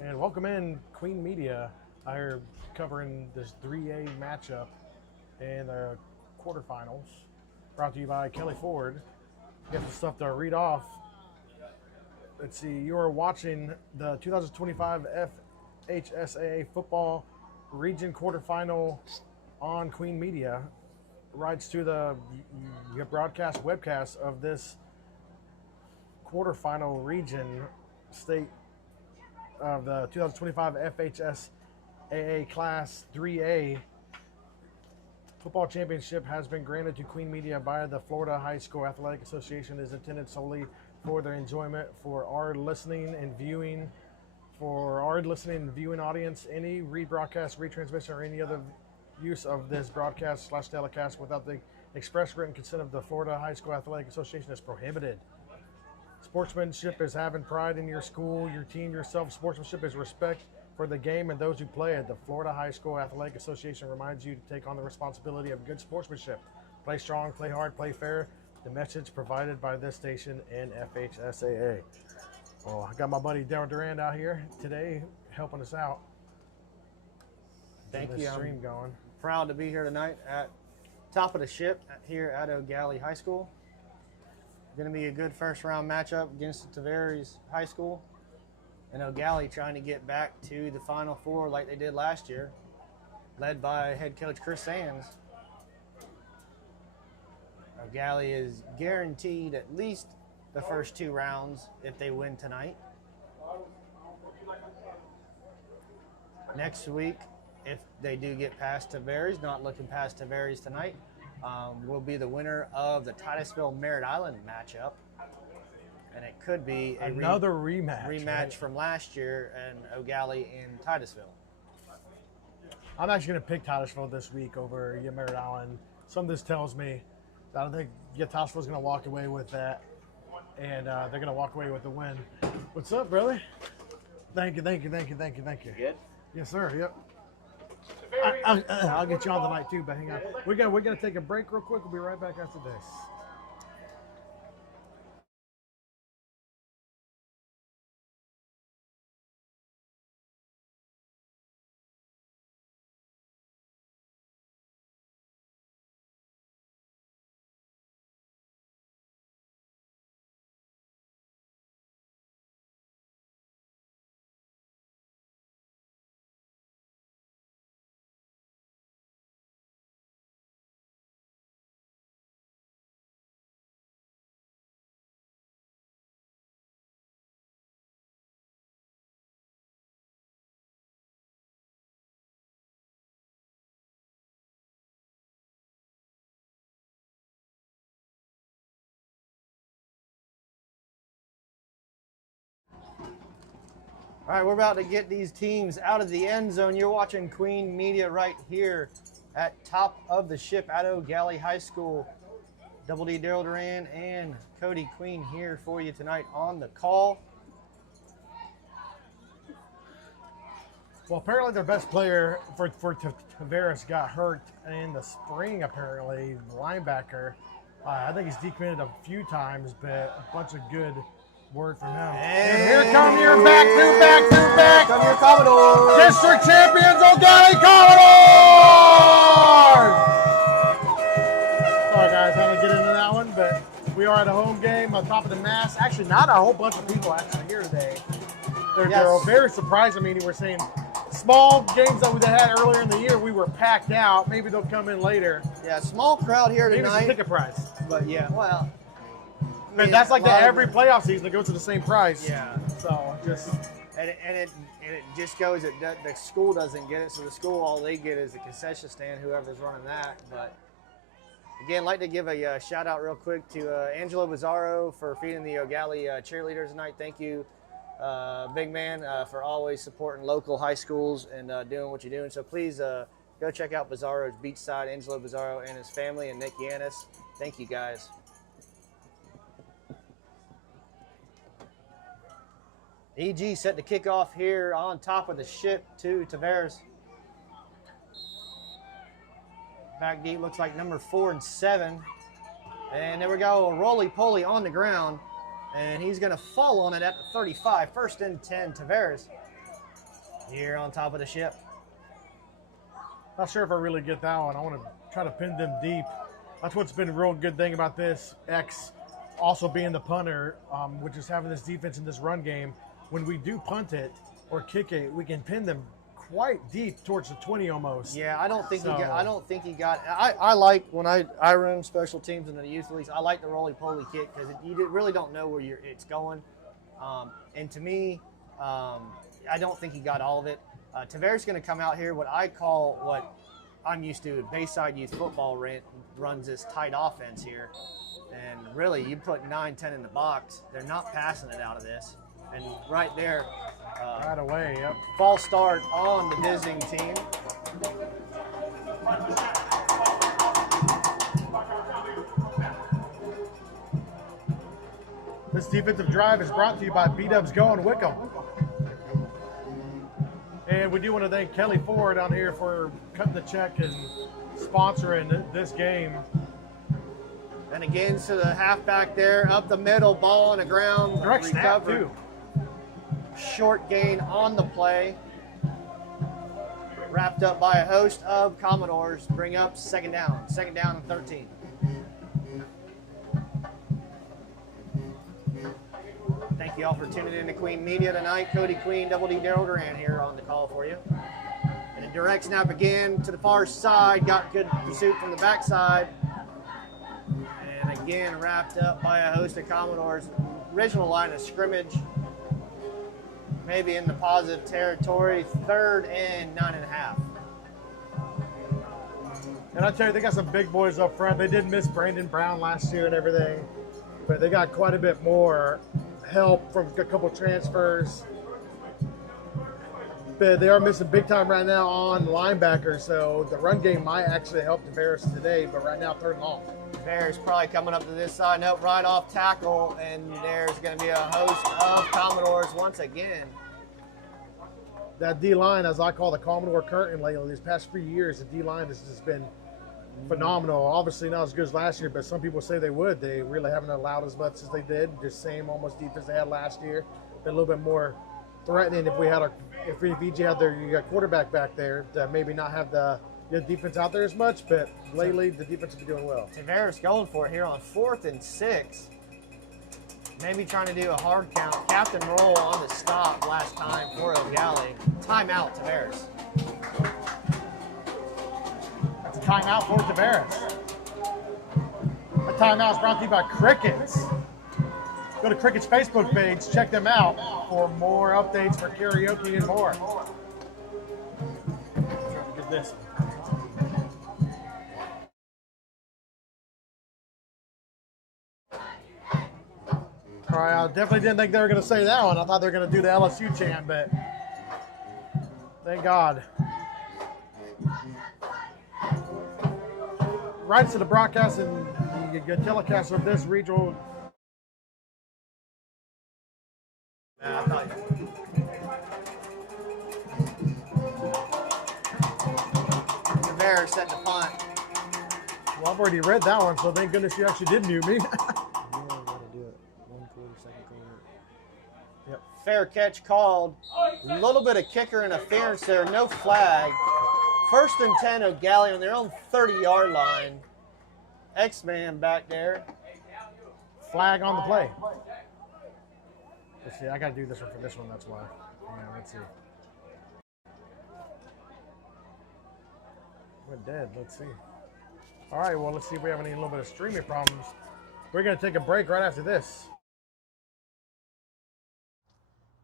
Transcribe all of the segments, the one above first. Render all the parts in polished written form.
And welcome in Queen Media. I'm covering this 3A matchup in the quarterfinals. Brought to you by Kelly Ford. Get some stuff to read off. Let's see, you are watching the 2025 FHSAA football region quarterfinal on Queen Media. Rights to the broadcast webcast of this quarterfinal region state of the 2025 FHSAA Class 3A football championship has been granted to Queen Media by the Florida High School Athletic Association. Is intended solely for their enjoyment for our listening and viewing audience. Any rebroadcast, retransmission, or any other use of this broadcast / telecast without the express written consent of the Florida High School Athletic Association is prohibited. Sportsmanship is having pride in your school, your team, yourself. Sportsmanship is respect for the game and those who play it. The Florida High School Athletic Association reminds you to take on the responsibility of good sportsmanship. Play strong, play hard, play fair. The message provided by this station and FHSAA. Well, I got my buddy Darryl Durand out here today helping us out. Thank you. Stream going. Proud to be here tonight at top of the ship here at Eau Gallie High School. Going to be a good first round matchup against the Tavares High School. And Eau Gallie trying to get back to the Final Four like they did last year, led by head coach Chris Sands. Eau Gallie is guaranteed at least the first two rounds if they win tonight. Next week, if they do get past Tavares, not looking past Tavares tonight, will be the winner of the Titusville Merritt Island matchup. And it could be another rematch right? From last year in Eau Gallie and Titusville. I'm actually going to pick Titusville this week over Merritt Island. Some of this tells me that I think Titusville's going to walk away with that, and they're going to walk away with the win. What's up, brother? Thank you. Good? Yes, sir. Yep. I'll get you on tonight too, but hang on. We're gonna take a break real quick. We'll be right back after this. All right, we're about to get these teams out of the end zone. You're watching Queen Media right here at top of the ship at Eau Gallie High School. Double D Darryl Durand and Cody Queen here for you tonight on the call. Well, apparently their best player for Tavares got hurt in the spring, apparently, linebacker. I think he's decommitted a few times, but a bunch of good word from him. And here come your back. Come your Commodores. District champions, Eau Gallie Commodores! Sorry, guys, how to get into that one, but we are at a home game on top of the mass. Actually, not a whole bunch of people actually here today. They're very surprised. I mean, we're saying small games that we had earlier in the year, we were packed out. Maybe they'll come in later. Yeah, small crowd here tonight. Maybe it's a ticket price. But yeah, well. And that's like every playoff season, it goes to the same price. Yeah. So just. And it just goes, the school doesn't get it, so the school, all they get is the concession stand, whoever's running that. But again, I'd like to give a shout out real quick to Angelo Bizzarro for feeding the Eau Gallie cheerleaders tonight. Thank you, big man, for always supporting local high schools and doing what you're doing. So please go check out Bizzarro's Beachside, Angelo Bizzarro and his family, and Nick Yanis. Thank you, guys. EG set to kick off here on top of the ship to Tavares. Back deep looks like number 4 and 7. And there we go, a roly-poly on the ground. And he's going to fall on it at the 35. First and 10, Tavares. Here on top of the ship. Not sure if I really get that one. I want to try to pin them deep. That's what's been a real good thing about this. X also being the punter, which is having this defense in this run game. When we do punt it or kick it, we can pin them quite deep towards the 20 almost. Yeah, I don't think he got. I like when I run special teams in the youth leagues. I like the roly-poly kick because you really don't know where it's going. And to me, I don't think he got all of it. Tavares is going to come out here. What I'm used to, Bayside Youth Football runs this tight offense here. And really, you put 9-10 in the box, they're not passing it out of this. And right there, right away, yep. False start on the visiting team. This defensive drive is brought to you by B-Dubs Go and Wickham. And we do want to thank Kelly Ford down here for cutting the check and sponsoring this game. And again to the halfback there, up the middle, ball on the ground. Direct snap, too. Short gain on the play. Wrapped up by a host of Commodores. Bring up second down. Second down and 13. Thank you all for tuning in to Queen Media tonight. Cody Queen, Double D Daryl Duran here on the call for you. And a direct snap again to the far side. Got good pursuit from the backside. And again, wrapped up by a host of Commodores. Original line of scrimmage. Maybe in the positive territory. 3rd and 9.5. And I tell you, they got some big boys up front. They did miss Brandon Brown last year and everything, but they got quite a bit more help from a couple transfers. But they are missing big time right now on linebackers, so the run game might actually help Tavares today, but right now 3rd and long. Tavares probably coming up to this side. Nope, right off tackle, and there's going to be a host of Commodores once again. That D-line, as I call the Commodore curtain lately, these past few years, the D-line has just been phenomenal. Obviously not as good as last year, but some people say they would. They really haven't allowed as much as they did. Just same almost defense they had last year. Been a little bit more threatening if VG had you got quarterback back there to maybe not have the defense out there as much, but lately the defense has been doing well. Tavares going for it here on 4th and 6. Maybe trying to do a hard count. Captain roll on the stop last time for Eau Gallie. Timeout, Tavares. That's a timeout for Tavares. A timeout is brought to you by Crickets. Go to Cricket's Facebook page, check them out for more updates for karaoke and more. Trying to get this. All right, I definitely didn't think they were going to say that one. I thought they were going to do the LSU chant, but thank God. Rights to the broadcast and the telecast of this regional. Tavares set the punt. Well, I've already read that one, so thank goodness you actually did mute me. Fair catch called. A little bit of kicker interference there. No flag. 1st and 10 of Gallie on their own 30-yard line. X-Man back there. Flag on the play. Let's see. I got to do this one for this one. That's why. Yeah, let's see. Went dead. Let's see. All right. Well, let's see if we have any little bit of streaming problems. We're going to take a break right after this.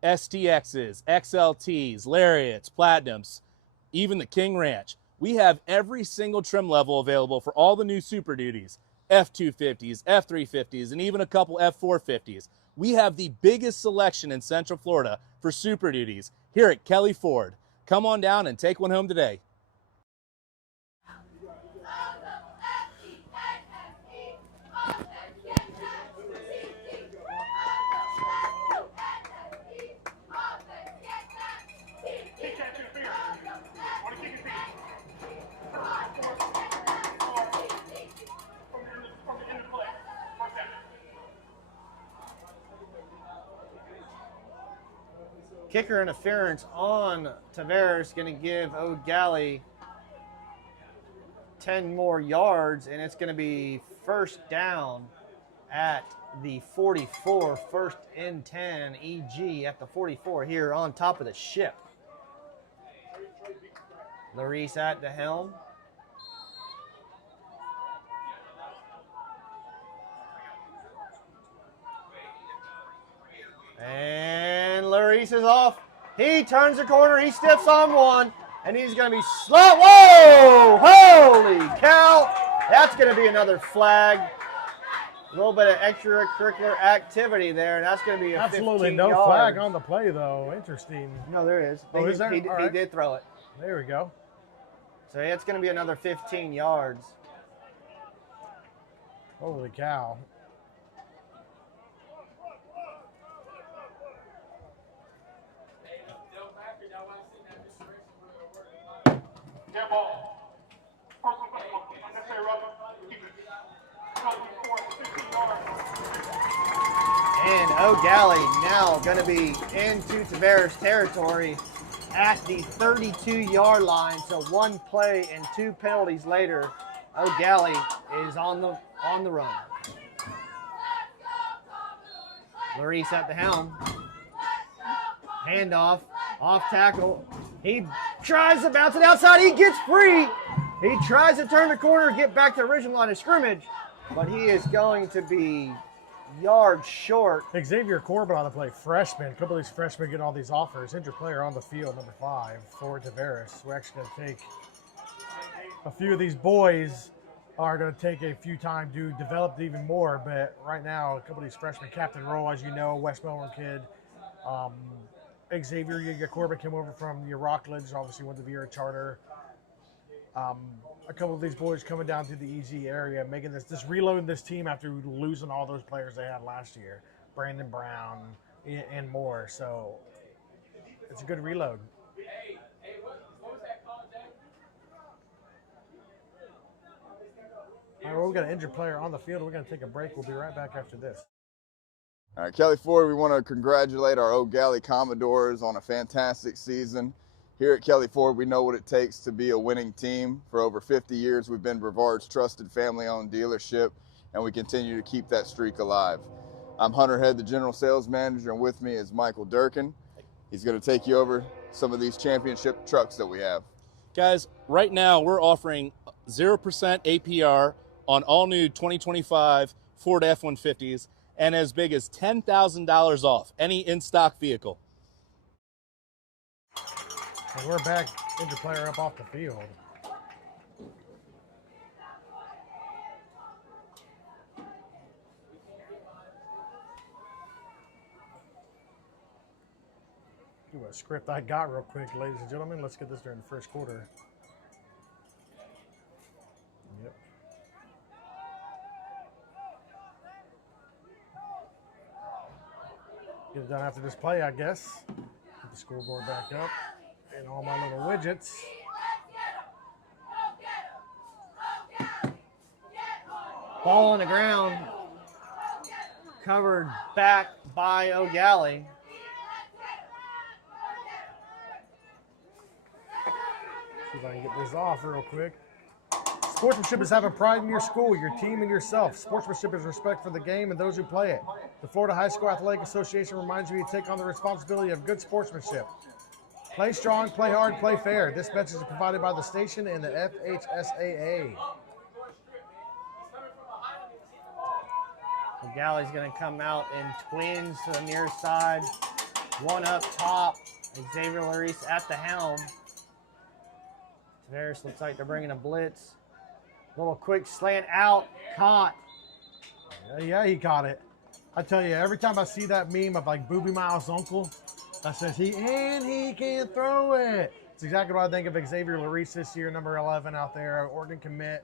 STXs, XLTs, Lariats, Platinums, even the King Ranch. We have every single trim level available for all the new Super Duties, F250s, F350s, and even a couple F450s. We have the biggest selection in Central Florida for Super Duties here at Kelly Ford. Come on down and take one home today. Kicker interference on Tavares, going to give Eau Gallie 10 more yards, and it's going to be first down at the 44, first and 10, EG at the 44 here on top of the ship. Larice at the helm. And Larice is off. He turns the corner. He steps on one, and he's going to be slow. Whoa! Holy cow! That's going to be another flag. A little bit of extracurricular activity there, and that's going to be a Absolutely 15 no yard. flag on the play, though. Interesting. No, there is. Oh, is there? He All right. did throw it. There we go. So it's going to be another 15 yards. Holy cow. And Eau Gallie now going to be into Tavares territory at the 32-yard line. So one play and 2 penalties later, Eau Gallie is on the run. Larice at the helm. Handoff, off tackle. He tries to bounce it outside. He gets free. He tries to turn the corner, get back to the original line of scrimmage, but he is going to be yards short. Xavier Corbin on the play, freshman. A couple of these freshmen get all these offers. Injured player on the field, number 5 for Tavares. We're actually going to take a few of these boys are going to take a few time to develop even more, but right now, a couple of these freshmen, Captain Roll, as you know, West Melbourne kid. Xavier Corbin came over from the Rockledge, obviously went to the Vera Charter. A couple of these boys coming down to the EZ area, making this reloading this team after losing all those players they had last year, Brandon Brown and more. So it's a good reload. All right, well, we've got an injured player on the field. We're going to take a break. We'll be right back after this. All right, Kelly Ford, we want to congratulate our Eau Gallie Commodores on a fantastic season. Here at Kelly Ford, we know what it takes to be a winning team. For over 50 years, we've been Brevard's trusted family-owned dealership, and we continue to keep that streak alive. I'm Hunter Head, the General Sales Manager, and with me is Michael Durkin. He's going to take you over some of these championship trucks that we have. Guys, right now we're offering 0% APR on all new 2025 Ford F-150s and as big as $10,000 off any in-stock vehicle. And we're back, injured player up off the field. Do a script I got real quick, ladies and gentlemen. Let's get this during the first quarter. Yep. Get it done after this play, I guess. Get the scoreboard back up and all my little widgets. Ball on the ground, covered back by Eau Gallie. See if I can get this off real quick. Sportsmanship is having pride in your school, your team, and yourself. Sportsmanship is respect for the game and those who play it. The Florida High School Athletic Association reminds you to take on the responsibility of good sportsmanship. Play strong, play hard, play fair. This message is provided by the station and the FHSAA. Eau Gallie's going to come out in twins to the near side. One up top. Xavier Larice at the helm. Tavares looks like they're bringing a blitz. Little quick slant out, caught. Yeah, he caught it. I tell you, every time I see that meme of like Booby Miles' uncle, that says he can throw it. It's exactly what I think of Xavier Larice this year, number 11 out there, Oregon commit.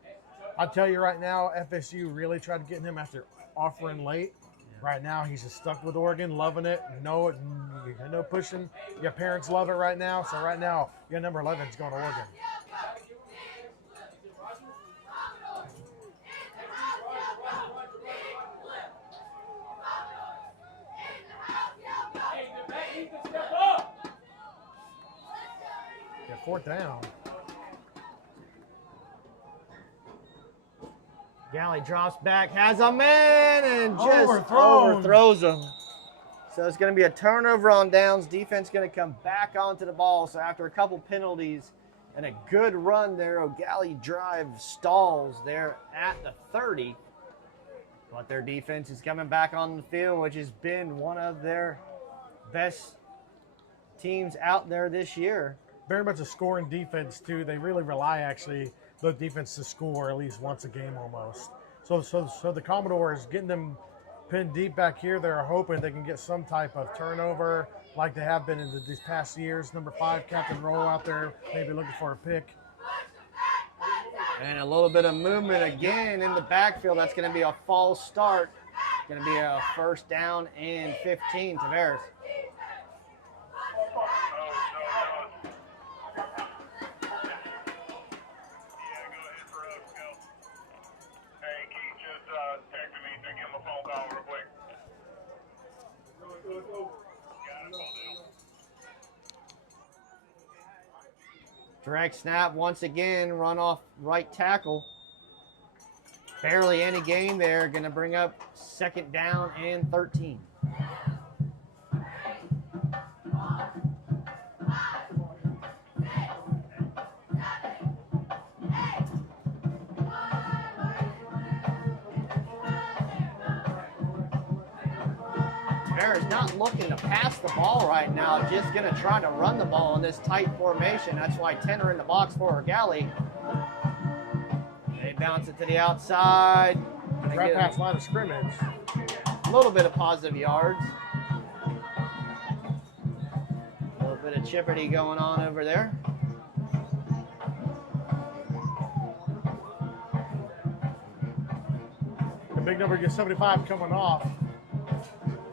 I tell you right now, FSU really tried to get him after offering late. Right now, he's just stuck with Oregon, loving it. No pushing. Your parents love it right now. So right now, your number 11 is going to Oregon. 4th down. Gallie drops back, has a man, and just Overthrown. overthrows him. So it's going to be a turnover on downs. Defense going to come back onto the ball. So after a couple penalties and a good run there, Eau Gallie drive stalls there at the 30. But their defense is coming back on the field, which has been one of their best teams out there this year. Very much a scoring defense, too. They really rely, actually, the defense to score at least once a game almost. So the Commodores getting them pinned deep back here, they're hoping they can get some type of turnover like they have been in these past years. Number 5, Captain Roll out there, maybe looking for a pick. And a little bit of movement again in the backfield. That's going to be a false start. Going to be a 1st down and 15, Tavares. Direct snap once again, run off right tackle. Barely any gain there. Going to bring up 2nd down and 13. Tavares not looking to pass the ball right now, just going to try to run the ball in this tight formation. That's why 10 are in the box for Eau Gallie. They bounce it to the outside. Right past line of scrimmage. A little bit of positive yards. A little bit of chipperty going on over there. The big number gets 75 coming off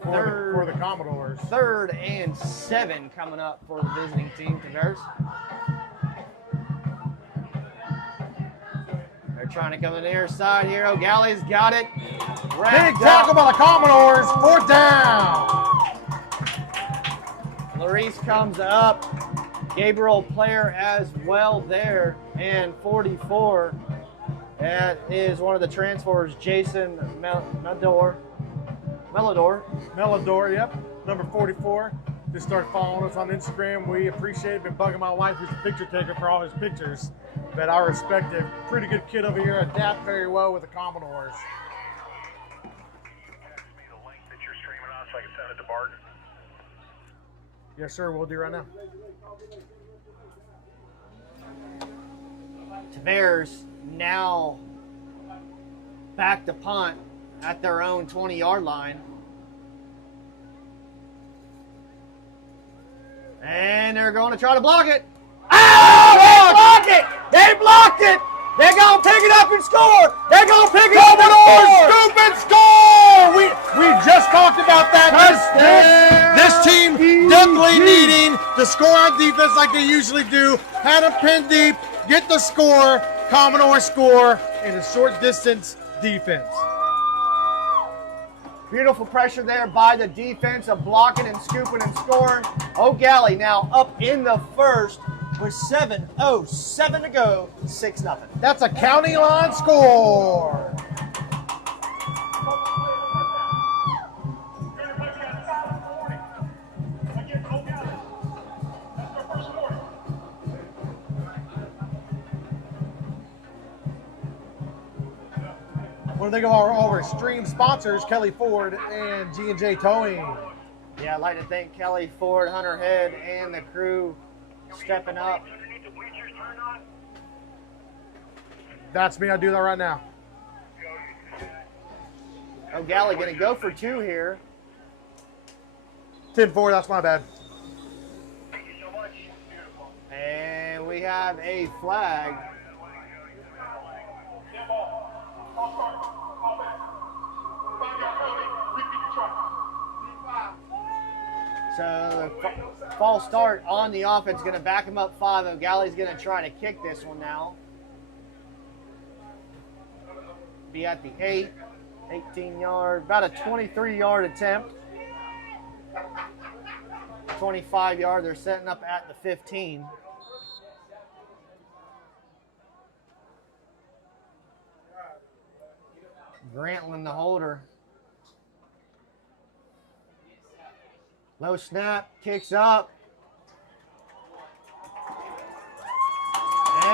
for the Commodores. 3rd and 7 coming up for the visiting team, Tavares. They're trying to come to the near side here. Eau Gallie's got it. Big tackle by the Commodores, 4th down. Larice comes up. Gabriel player as well there. And 44. That is one of the transfers, Jason Melodor, yep. Number 44. Just start following us on Instagram. We appreciate it. Been bugging my wife, who's a picture taker, for all his pictures. But I respect him. Pretty good kid over here. Adapt very well with the Commodores. Yes, sir. We'll do right now. Tavares now back to punt at their own 20-yard line. And they're going to try to block it. Oh, they blocked it! They blocked it! They're going to pick it up and score! They're going to pick it up and score! Scoop and score! We just talked about that. This team definitely needing to score on defense like they usually do. Had them pinned deep, get the score. Commodore score in a short distance defense. Beautiful pressure there by the defense of blocking and scooping and scoring. Eau Gallie now up in the 1st with 7:07 to go, 6-0. That's a county line score. What do you think of our stream sponsors, Kelly Ford and G&J Towing? Yeah, I'd like to thank Kelly Ford, Hunter Head, and the crew stepping up. That's me. I'll do that right now. Eau Gallie going to go for 2 here. 10-4, that's my bad. And we have a flag. So the false start on the offense, going to back him up 5. Eau Gallie's going to try to kick this one now. Be at the 8, 18-yard, about a 23-yard attempt. 25-yard, they're setting up at the 15. Grantland, the holder. Low snap, kicks up.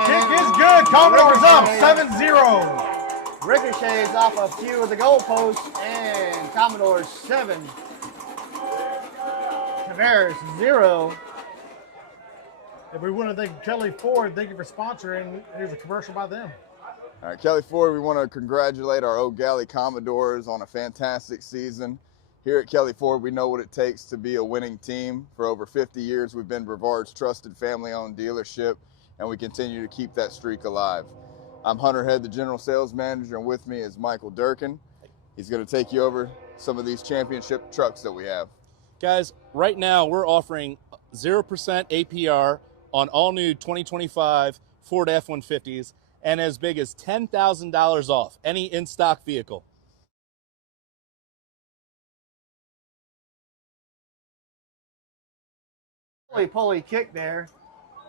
Kick is good. Commodores up 7-0. Ricochets off a few of the goalposts, and Commodores 7. Tavares 0. If we want to thank Kelly Ford, thank you for sponsoring. Here's a commercial by them. All right, Kelly Ford, we want to congratulate our Eau Gallie Commodores on a fantastic season. Here at Kelly Ford, we know what it takes to be a winning team. For over 50 years, we've been Brevard's trusted family-owned dealership, and we continue to keep that streak alive. I'm Hunter Head, the general sales manager, and with me is Michael Durkin. He's going to take you over some of these championship trucks that we have. Guys, right now we're offering 0% APR on all new 2025 Ford F-150s and as big as $10,000 off any in-stock vehicle. Pulley kick there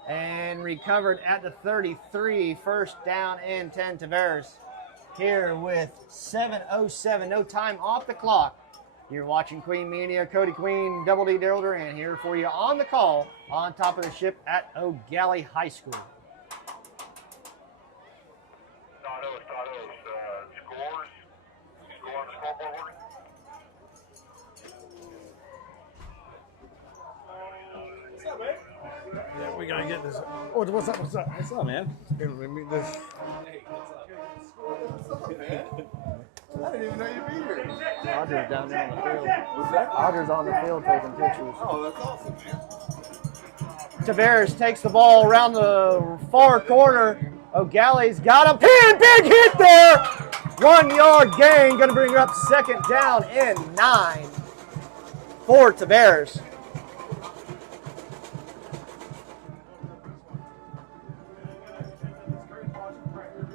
and recovered at the 33. First down and 10. Tavares here with 7:07. No time off the clock. You're watching Queen Media. Cody Queen, Double D Duran here for you on the call on top of the ship at Eau Gallie High School. Yeah, we gotta get this. Oh, what's up? What's up? What's up, man? Here, let me this. I didn't even know you'd be here. Audrey's down there on the field. What's that? Audrey's on the field taking pictures. Oh, that's awesome, man. Tavares takes the ball around the far corner. Eau Gallie's got a pin. Big hit there. 1 yard gain. Going to bring her up second down and 9 for Tavares.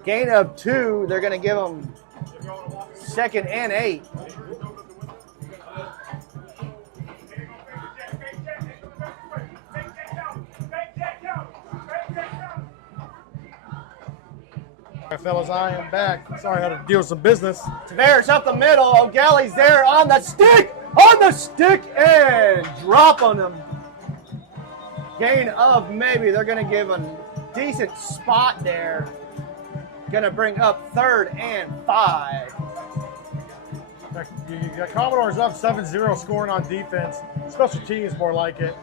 Gain of 2. They're going to give them second and 8. All right, fellas, I am back. Sorry, I had to deal with some business. Tavares up the middle. Eau Gallie's there on the stick. On the stick and dropping them. Gain of maybe. They're going to give a decent spot there. Going to bring up third and 5. You got Commodores up 7-0, scoring on defense. Special teams more like it.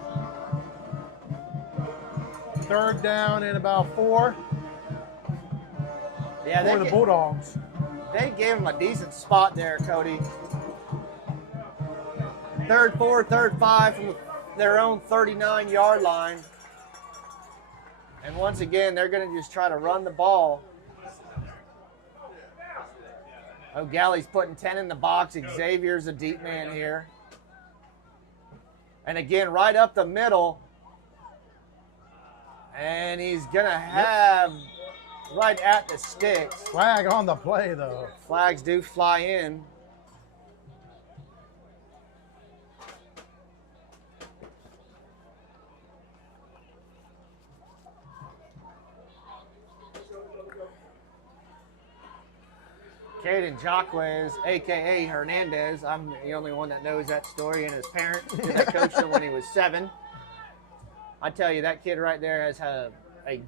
Third down and about 4 Yeah, for the Bulldogs. They gave him a decent spot there, Cody. Third 4, third 5 from their own 39-yard line. And once again, they're going to just try to run the ball. Eau Gallie's putting 10 in the box. Xavier's a deep man here. And again, right up the middle. And he's going to have right at the sticks. Flag on the play, though. Flags do fly in. Caden Jacquez, a.k.a. Hernandez. I'm the only one that knows that story, and his parents that coached him when he was 7. I tell you, that kid right there has a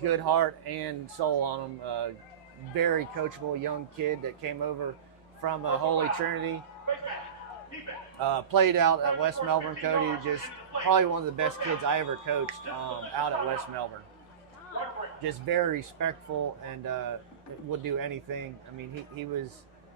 good heart and soul on him. A very coachable young kid that came over from Holy Trinity. Played out at West Melbourne, Cody. Just probably one of the best kids I ever coached out at West Melbourne. Just very respectful and would do anything. I mean, he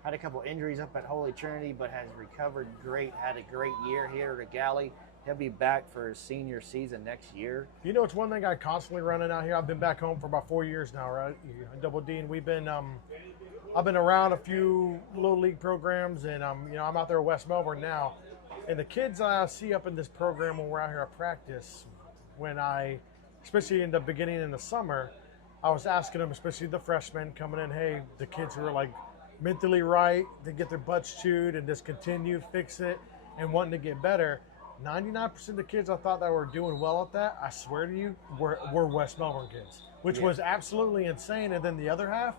had a couple injuries up at Holy Trinity, but has recovered great, had a great year here at Gallie. He'll be back for his senior season next year. You know, it's one thing I constantly running out here. I've been back home for about 4 years now, right? Double D, and we've been, I've been around a few little league programs, and you know, I'm out there at West Melbourne now. And the kids I see up in this program when we're out here at practice, especially in the beginning in the summer, I was asking them, especially the freshmen coming in, hey, the kids who are like mentally right, they get their butts chewed and just continue, fix it, and wanting to get better. 99% of the kids I thought that were doing well at that, I swear to you, were West Melbourne kids, which was absolutely insane. And then the other half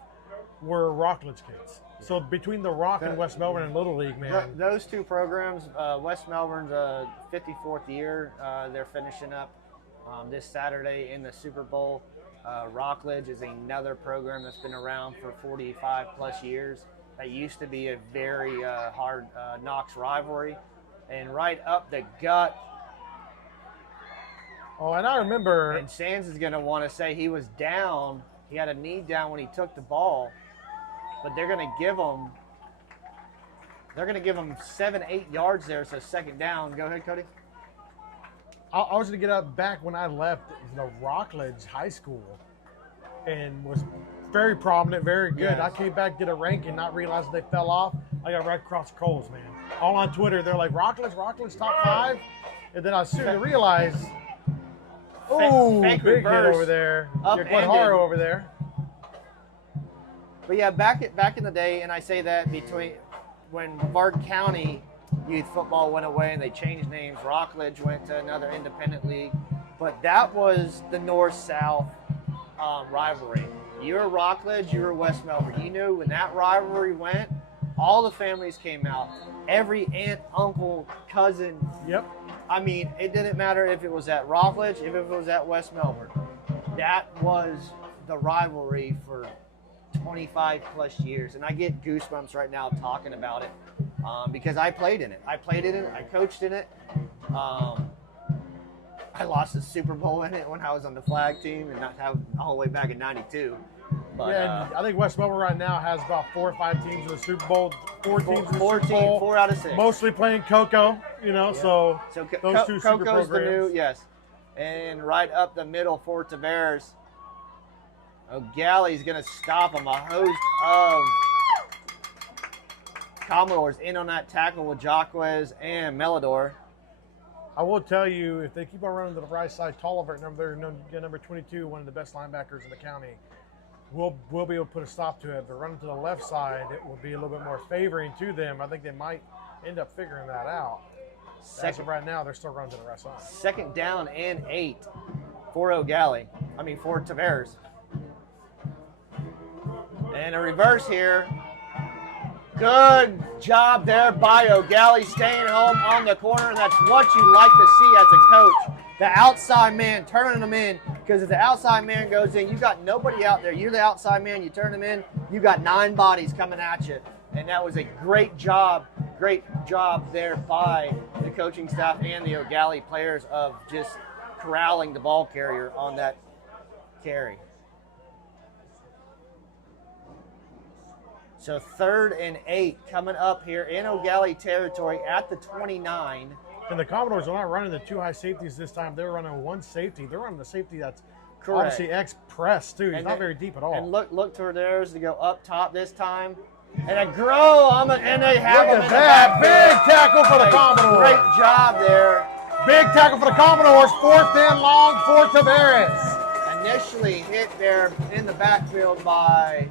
were Rockledge kids. So between the Rock and West Melbourne and Little League, man. Those two programs, West Melbourne's 54th year. They're finishing up this Saturday in the Super Bowl. Rockledge is another program that's been around for 45 plus years. That used to be a very hard Knox rivalry. And right up the gut. Oh, and I remember. And Sands is going to want to say he was down. He had a knee down when he took the ball. But they're going to give him 7-8 yards there, so second down. Go ahead, Cody. I was going to get up back when I left the Rockledge High School and was very prominent, very good. Yes. I came back, did a ranking, not realizing they fell off. I got right across the coals, man. All on Twitter, they're like, Rockledge top 5. And then I soon realized, big hit over there. Quite hard over there. But yeah, back in the day, and I say that between when Brevard County youth football went away and they changed names, Rockledge went to another independent league. But that was the north-south rivalry. You were Rockledge, you were West Melbourne. You knew when that rivalry went, all the families came out. Every aunt, uncle, cousin. Yep. I mean, it didn't matter if it was at Rockledge, if it was at West Melbourne. That was the rivalry for 25 plus years, and I get goosebumps right now talking about it because I played in it. I coached in it. I lost the Super Bowl in it when I was on the flag team, and not have all the way back in '92. But yeah, and I think West Melbourne right now has about 4 or 5 teams in the Super Bowl. 4 teams in the Super Bowl. 4 out of 6. Mostly playing Coco, so those two super Coco's programs. the new, yes. And right up the middle for Tavares. Eau Gallie's going to stop him. A host of Commodores in on that tackle with Jacquez and Melidor. I will tell you, if they keep on running to the right side, Tolliver, number 22, one of the best linebackers in the county, we'll be able to put a stop to it. But running to the left side, it will be a little bit more favoring to them. I think they might end up figuring that out. As of right now, they're still running to the right side. Second down and 8 for Eau Gallie. For Tavares. And a reverse here. Good job there by Eau Gallie, staying home on the corner, and that's what you like to see as a coach. The outside man, turning them in, because if the outside man goes in, you got nobody out there. You're the outside man, you turn them in, you got 9 bodies coming at you. And that was a great job there by the coaching staff and the Eau Gallie players of just corralling the ball carrier on that carry. So 3rd and 8 coming up here in Eau Gallie territory at the 29. And the Commodores are not running the 2 high safeties this time. They're running 1 safety. They're running the safety that's obviously X-press, too. He's not very deep at all. And look toward theirs to go up top this time. And a grow and they have him in the back. Big tackle for the Commodores. Great job there. Big tackle for the Commodores. 4th and long for Tavares. Initially hit there in the backfield by...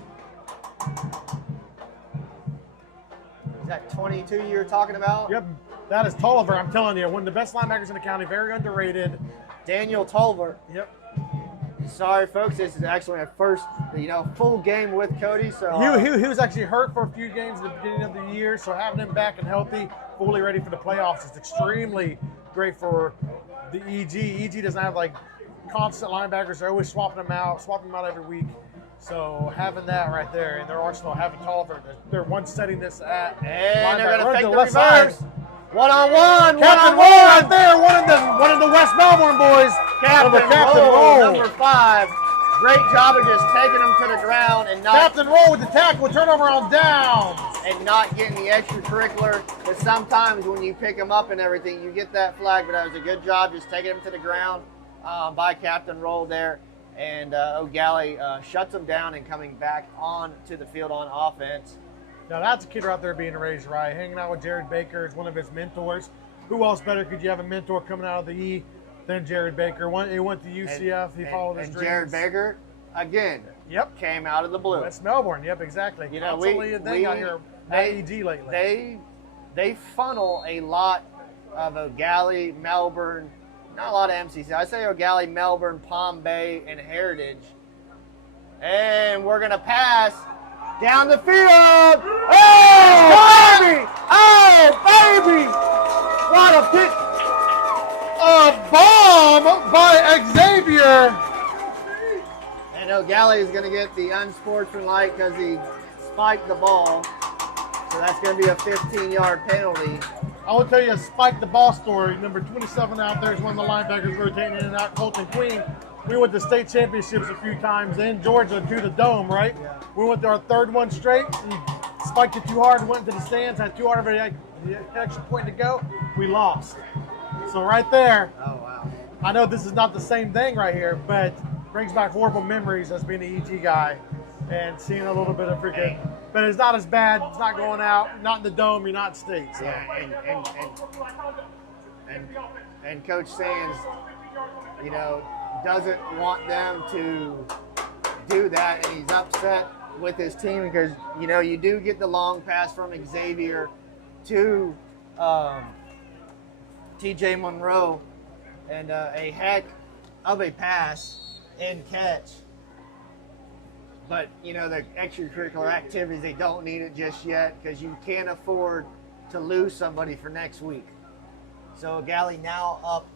Is that 22 you're talking about? Yep, that is Tolliver. I'm telling you, one of the best linebackers in the county, very underrated. Daniel Tolliver. Yep. Sorry, folks, this is actually my first, full game with Cody. So he was actually hurt for a few games at the beginning of the year, so having him back and healthy, fully ready for the playoffs is extremely great for the EG. EG doesn't have constant linebackers; they're always swapping them out every week. So having that right there in their arsenal, having Tolliver, they're one setting this at. And they're going to take the left reverse. side. One-on-one. Captain Roll right there, one of the West Melbourne boys. Captain Roll, number 5. Great job of just taking them to the ground and not. Captain Roll with the tackle, turnover on downs. And not getting the extracurricular. But sometimes when you pick them up and everything, you get that flag. But that was a good job just taking them to the ground by Captain Roll there. And Eau Gallie shuts them down and coming back onto the field on offense. Now that's a kid right there being raised right, hanging out with Jared Baker is one of his mentors. Who else better could you have a mentor coming out of the E than Jared Baker? He went to UCF, he followed his dreams. And Jared Baker, again, came out of the blue. West Melbourne, yep, exactly. We out here at EG lately. They funnel a lot of Eau Gallie, Melbourne, not a lot of MCC. I say Eau Gallie, Melbourne, Palm Bay, and Heritage. And we're going to pass Down the field. Oh, baby! Oh, baby! What a pitch! A bomb by Xavier. And Eau Gallie is going to get the unsportsmanlike because he spiked the ball. So that's going to be a 15-yard penalty. I will tell you a spike the ball story. Number 27 out there is one of the linebackers rotating in and out, Colton Queen. We went to state championships a few times in Georgia to the Dome, right? Yeah. We went to our third one straight. He spiked it too hard, went into the stands, had too hard of an extra point to go. We lost. So right there, Oh, wow. I know this is not the same thing right here, but brings back horrible memories as being an EG guy and seeing a little bit of freaking. But it's not as bad. It's not going out. Not in the Dome. You're not in state. So. Yeah, and Coach Sands, you know, doesn't want them to do that, and he's upset with his team because, you know, you do get the long pass from Xavier to TJ Monroe, and a heck of a pass and catch. But, you know, the extracurricular activities, they don't need it just yet because you can't afford to lose somebody for next week. So Gallie now up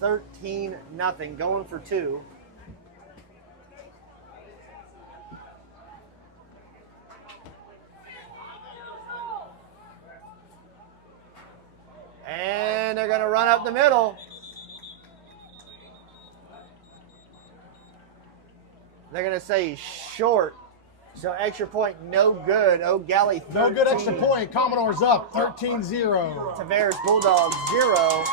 13-0, going for 2. And they're going to run up the middle. They're going to say short. So extra point, no good. Eau Gallie 13. No good extra point. Commodores up 13-0. Tavares Bulldogs 0.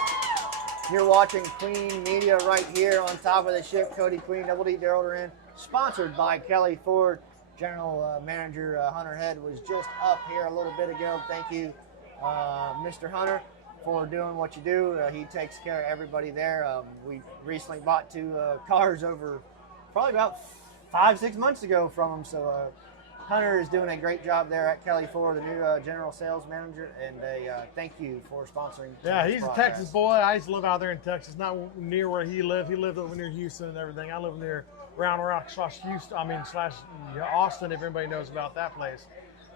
You're watching Queen Media right here on top of the ship. Cody Queen, Double D, Daryl Duran. Sponsored by Kelly Ford. General Manager Hunter Head was just up here a little bit ago. Thank you, Mr. Hunter, for doing what you do. He takes care of everybody there. We recently bought 2 cars over probably about 5-6 months ago from him. So Hunter is doing a great job there at Kelly Ford, the new general sales manager, and thank you for sponsoring. Yeah, this he's a broadcast. Texas boy. I used to live out there in Texas, not near where he lived. He lived over near Houston and everything. I live near Round Rock / Austin, if everybody knows about that place.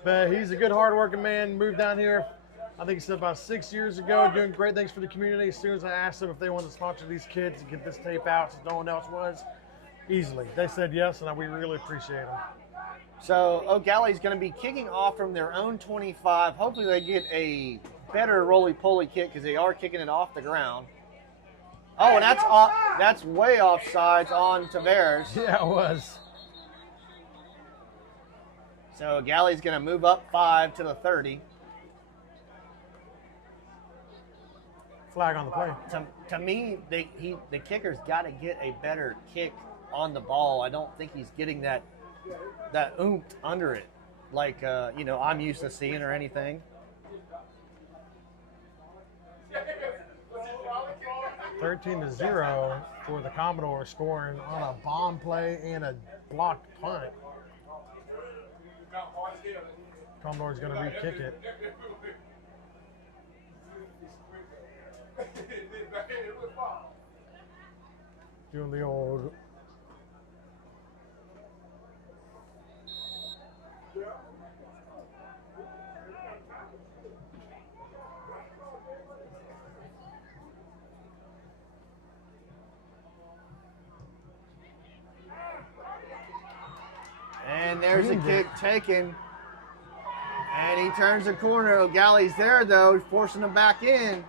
But he's a good, hard-working man. Moved down here, I think he said about 6 years ago, doing great things for the community. As soon as I asked them if they wanted to sponsor these kids and get this tape out since no one else was, easily. They said yes, and we really appreciate them. So Eau Gallie's going to be kicking off from their own 25. Hopefully they get a better roly-poly kick because they are kicking it off the ground. Oh, and that's way offsides on Tavares. Yeah, it was. So Gallie's going to move up 5 to the 30. Flag on the play. To me, the kicker's got to get a better kick on the ball. I don't think he's getting that oomph under it like you know, I'm used to seeing or anything. 13-0 for the Commodores, scoring on a bomb play and a blocked punt. Commodore's going to re-kick it. Doing the old. And there's a kick taken. And he turns the corner. Eau Gallie's there, though, forcing him back in.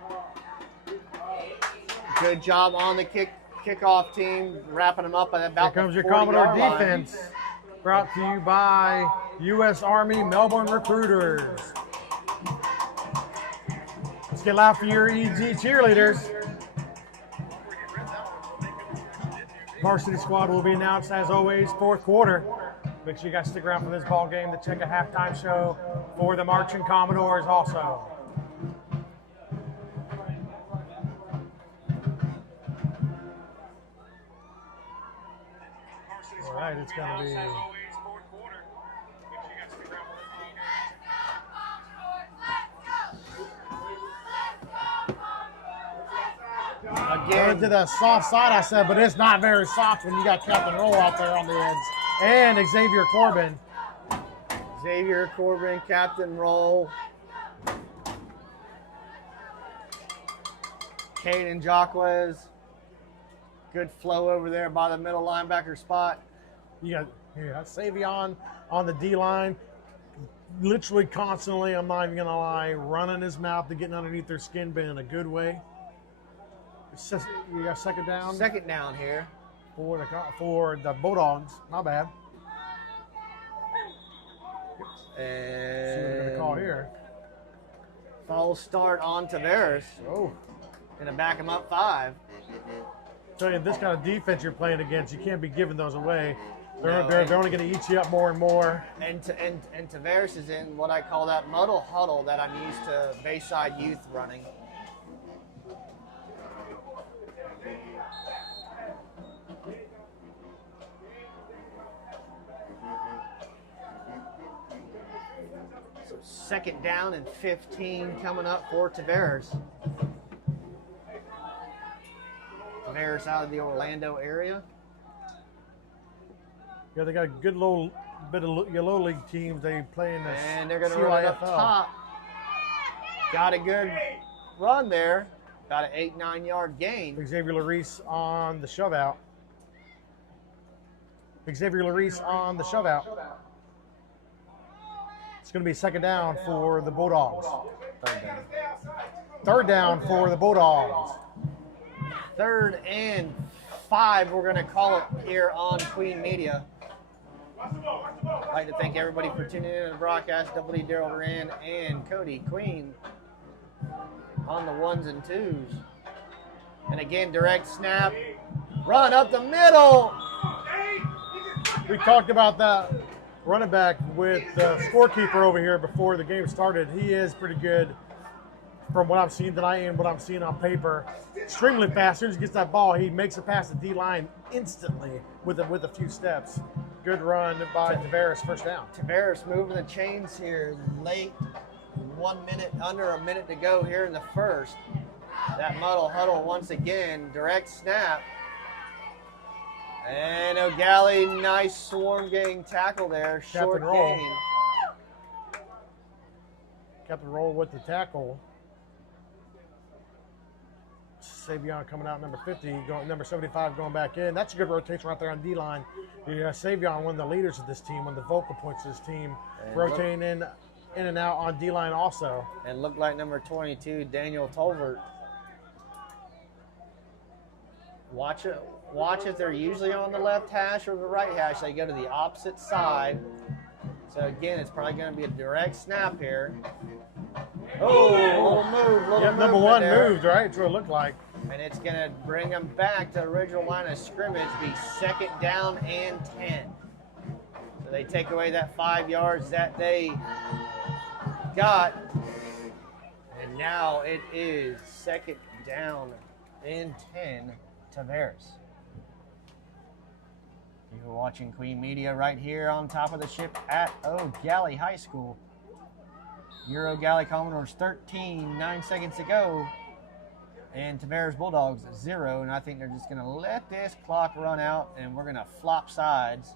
Good job on the kickoff team, wrapping them up at about Here comes the your Commodore 40-yard line. defense. Brought to you by U.S. Army Melbourne Recruiters. Let's get loud for your EG cheerleaders. Varsity squad will be announced, as always, fourth quarter. Make sure you guys stick around for this ball game to check a halftime show for the Marching Commodores also. All right, it's going to be... Again, to the soft side, I said, but it's not very soft when you got Captain Roll out there on the ends. And Xavier Corbin. Xavier Corbin, captain role. Caden Jacquez. Good flow over there by the middle linebacker spot. You got Savion on the D line, literally constantly, I'm not even going to lie, running his mouth to getting underneath their skin, but in a good way. You got second down. Second down here. For the Bulldogs. Not bad. And See what they're going to call here. false start on Tavares. Oh. Gonna back him up 5. Tell you, this kind of defense you're playing against, you can't be giving those away. No, They're only going to eat you up more and more. And Tavares is in what I call that muddle huddle that I'm used to Bayside Youth running. So second down and 15 coming up for Tavares. Tavares out of the Orlando area. Yeah, they got a good little bit of your low league teams. They play in the And they're going to run it up CYFL. top. Got a good run there. About an 8-9 yard gain. Xavier Larice on the shove out. Xavier Larice on the shove out. It's going to be second down for the Bulldogs. Third down for the Bulldogs. 3rd and 5, we're going to call it here on Queen Media. I'd like to thank everybody for tuning in to the broadcast. Double D, Daryl Duran, and Cody Queen on the 1s and 2s. And again, direct snap. Run up the middle. We talked about that running back with the scorekeeper over here before the game started. He is pretty good from what I've seen tonight and what I'm seeing on paper. Extremely fast. As soon as he gets that ball, he makes it past the D-line instantly with a few steps. Good run by Tavares, first down. Tavares moving the chains here late. 1 minute, under a minute to go here in the first. That muddle huddle once again. Direct snap. And Eau Gallie, nice swarm gang tackle there. Short Captain roll. gain. Captain roll with the tackle. Savion coming out number 50, number 75 going back in. That's a good rotation right there on D-line. Savion, one of the leaders of this team, one of the vocal points of this team, And rotating in and out on D-line also. And looked like number 22, Daniel Tolbert. Watch it. Watch if they're usually on the left hash or the right hash. They go to the opposite side. So again, it's probably going to be a direct snap here. Oh, little move. Yep, number 1 moved, right? That's what it looked like. And it's going to bring them back to the original line of scrimmage, be second down and 10. So they take away that 5 yards that they got. And now it is second down and 10, Tavares. You're watching Queen Media right here on top of the ship at Eau Gallie High School. Your Eau Gallie Commodores 13, 9 seconds to go. And Tavares Bulldogs 0. And I think they're just going to let this clock run out and we're going to flop sides.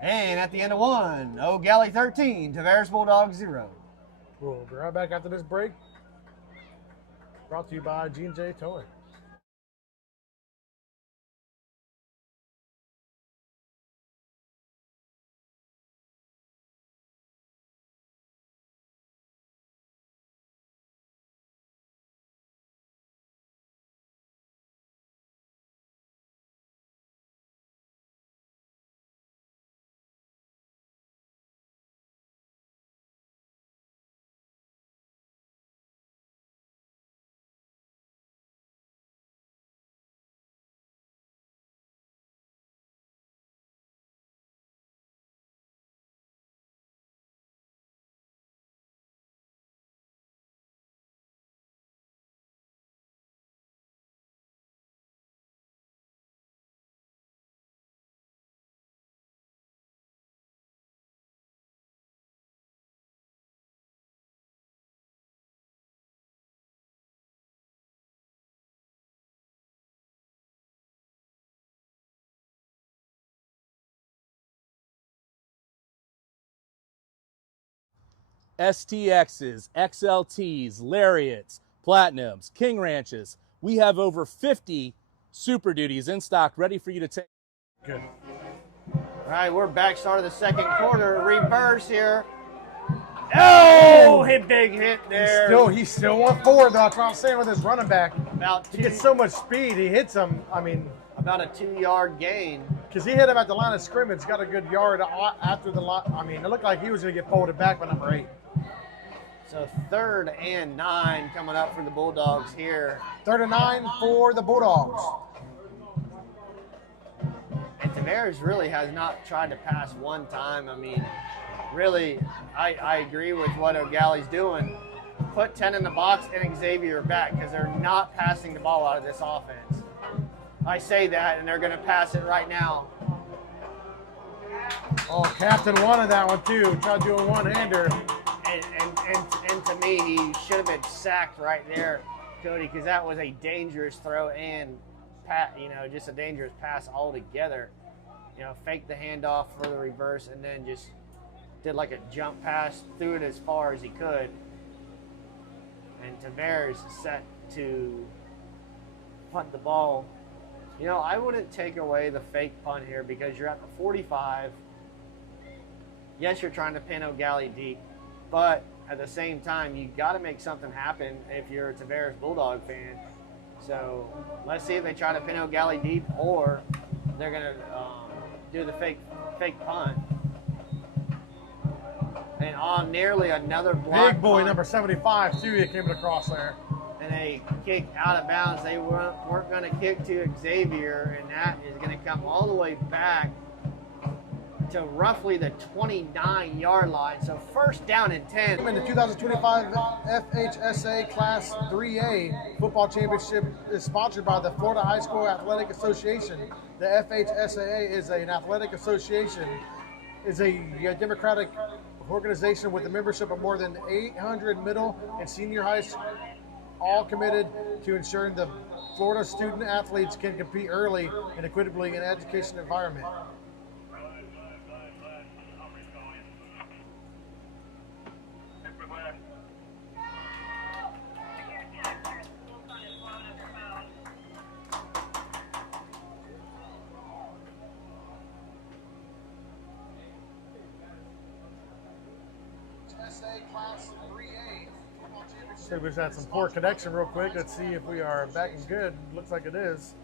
And at the end of 1, Eau Gallie 13, Tavares Bulldogs 0. We'll be right back after this break. Brought to you by G&J Towing. STXs, XLTs, Lariats, Platinums, King Ranches. We have over 50 Super Duties in stock ready for you to take. Good. All right, we're back. Start of the second quarter. Reverse here. Oh, big hit there. He still went forward, though. That's what I'm saying with his running back. About He gets so much speed, he hits him. I mean, about a 2-yard gain. because he hit him at the line of scrimmage, got a good yard after the line. I mean, it looked like he was going to get folded back by number 8. So 3rd and 9 coming up for the Bulldogs here. 3rd and 9 for the Bulldogs. And Tavares really has not tried to pass one time. I mean, really, I agree with what Eau Gallie's doing. Put 10 in the box and Xavier back because they're not passing the ball out of this offense. I say that, and they're going to pass it right now. Oh, Captain wanted that one, too. Tried doing a one-hander. And to me, he should have been sacked right there, Cody, because that was a dangerous throw and just a dangerous pass altogether. Faked the handoff for the reverse and then just did like a jump pass, threw it as far as he could. And Tavares is set to punt the ball. I wouldn't take away the fake punt here because you're at the 45. Yes, you're trying to pin Eau Gallie deep, but at the same time, you got to make something happen if you're a Tavares Bulldog fan. So let's see if they try to pin Eau Gallie deep or they're going to do the fake punt. And on nearly another block. Big boy, punt, number 75, too, he came across there. and a kick out of bounds. They weren't going to kick to Xavier, and that is going to come all the way back to roughly the 29-yard line. So 1st down and 10. In the 2025 FHSAA Class 3A Football Championship is sponsored by the Florida High School Athletic Association. The FHSAA is an athletic association, is a democratic organization with a membership of more than 800 middle and senior high schools, all committed to ensuring the Florida student athletes can compete early and equitably in an education environment. So we just had some poor connection real quick. Let's see if we are back and good. Looks like it is.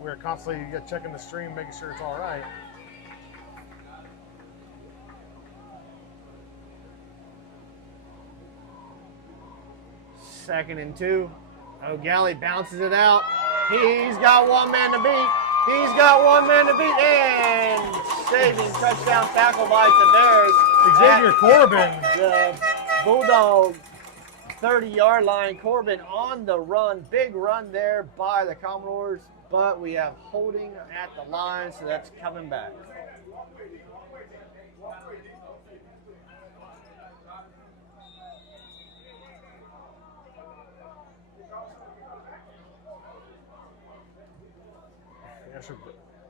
We're constantly checking the stream, making sure it's all right. Second and 2. Eau Gallie bounces it out. He's got one man to beat. He's got one man to beat. And saving touchdown tackle by Tavares. Xavier Corbin. The Bulldog 30-yard line. Corbin on the run. Big run there by the Commodores. But we have holding at the line, so that's coming back.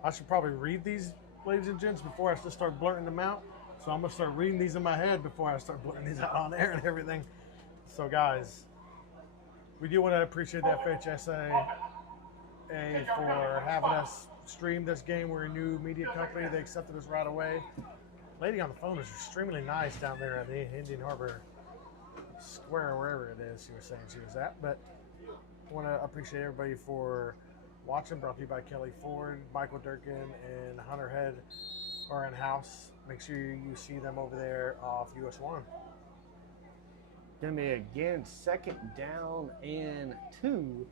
I should probably read these, ladies and gents, before I just start blurting them out. So I'm going to start reading these in my head before I start blurting these out on air and everything. So, guys, we do want to appreciate the FHSAA for having us stream this game. We're a new media company. They accepted us right away. Lady on the phone is extremely nice down there at the Indian Harbor Square, wherever it is she was saying she was at. But I want to appreciate everybody for watching. Brought to you by Kelly Ford, Michael Durkin, and Hunter Head are in house. Make sure you see them over there off US 1. Gonna be again 2nd down and 2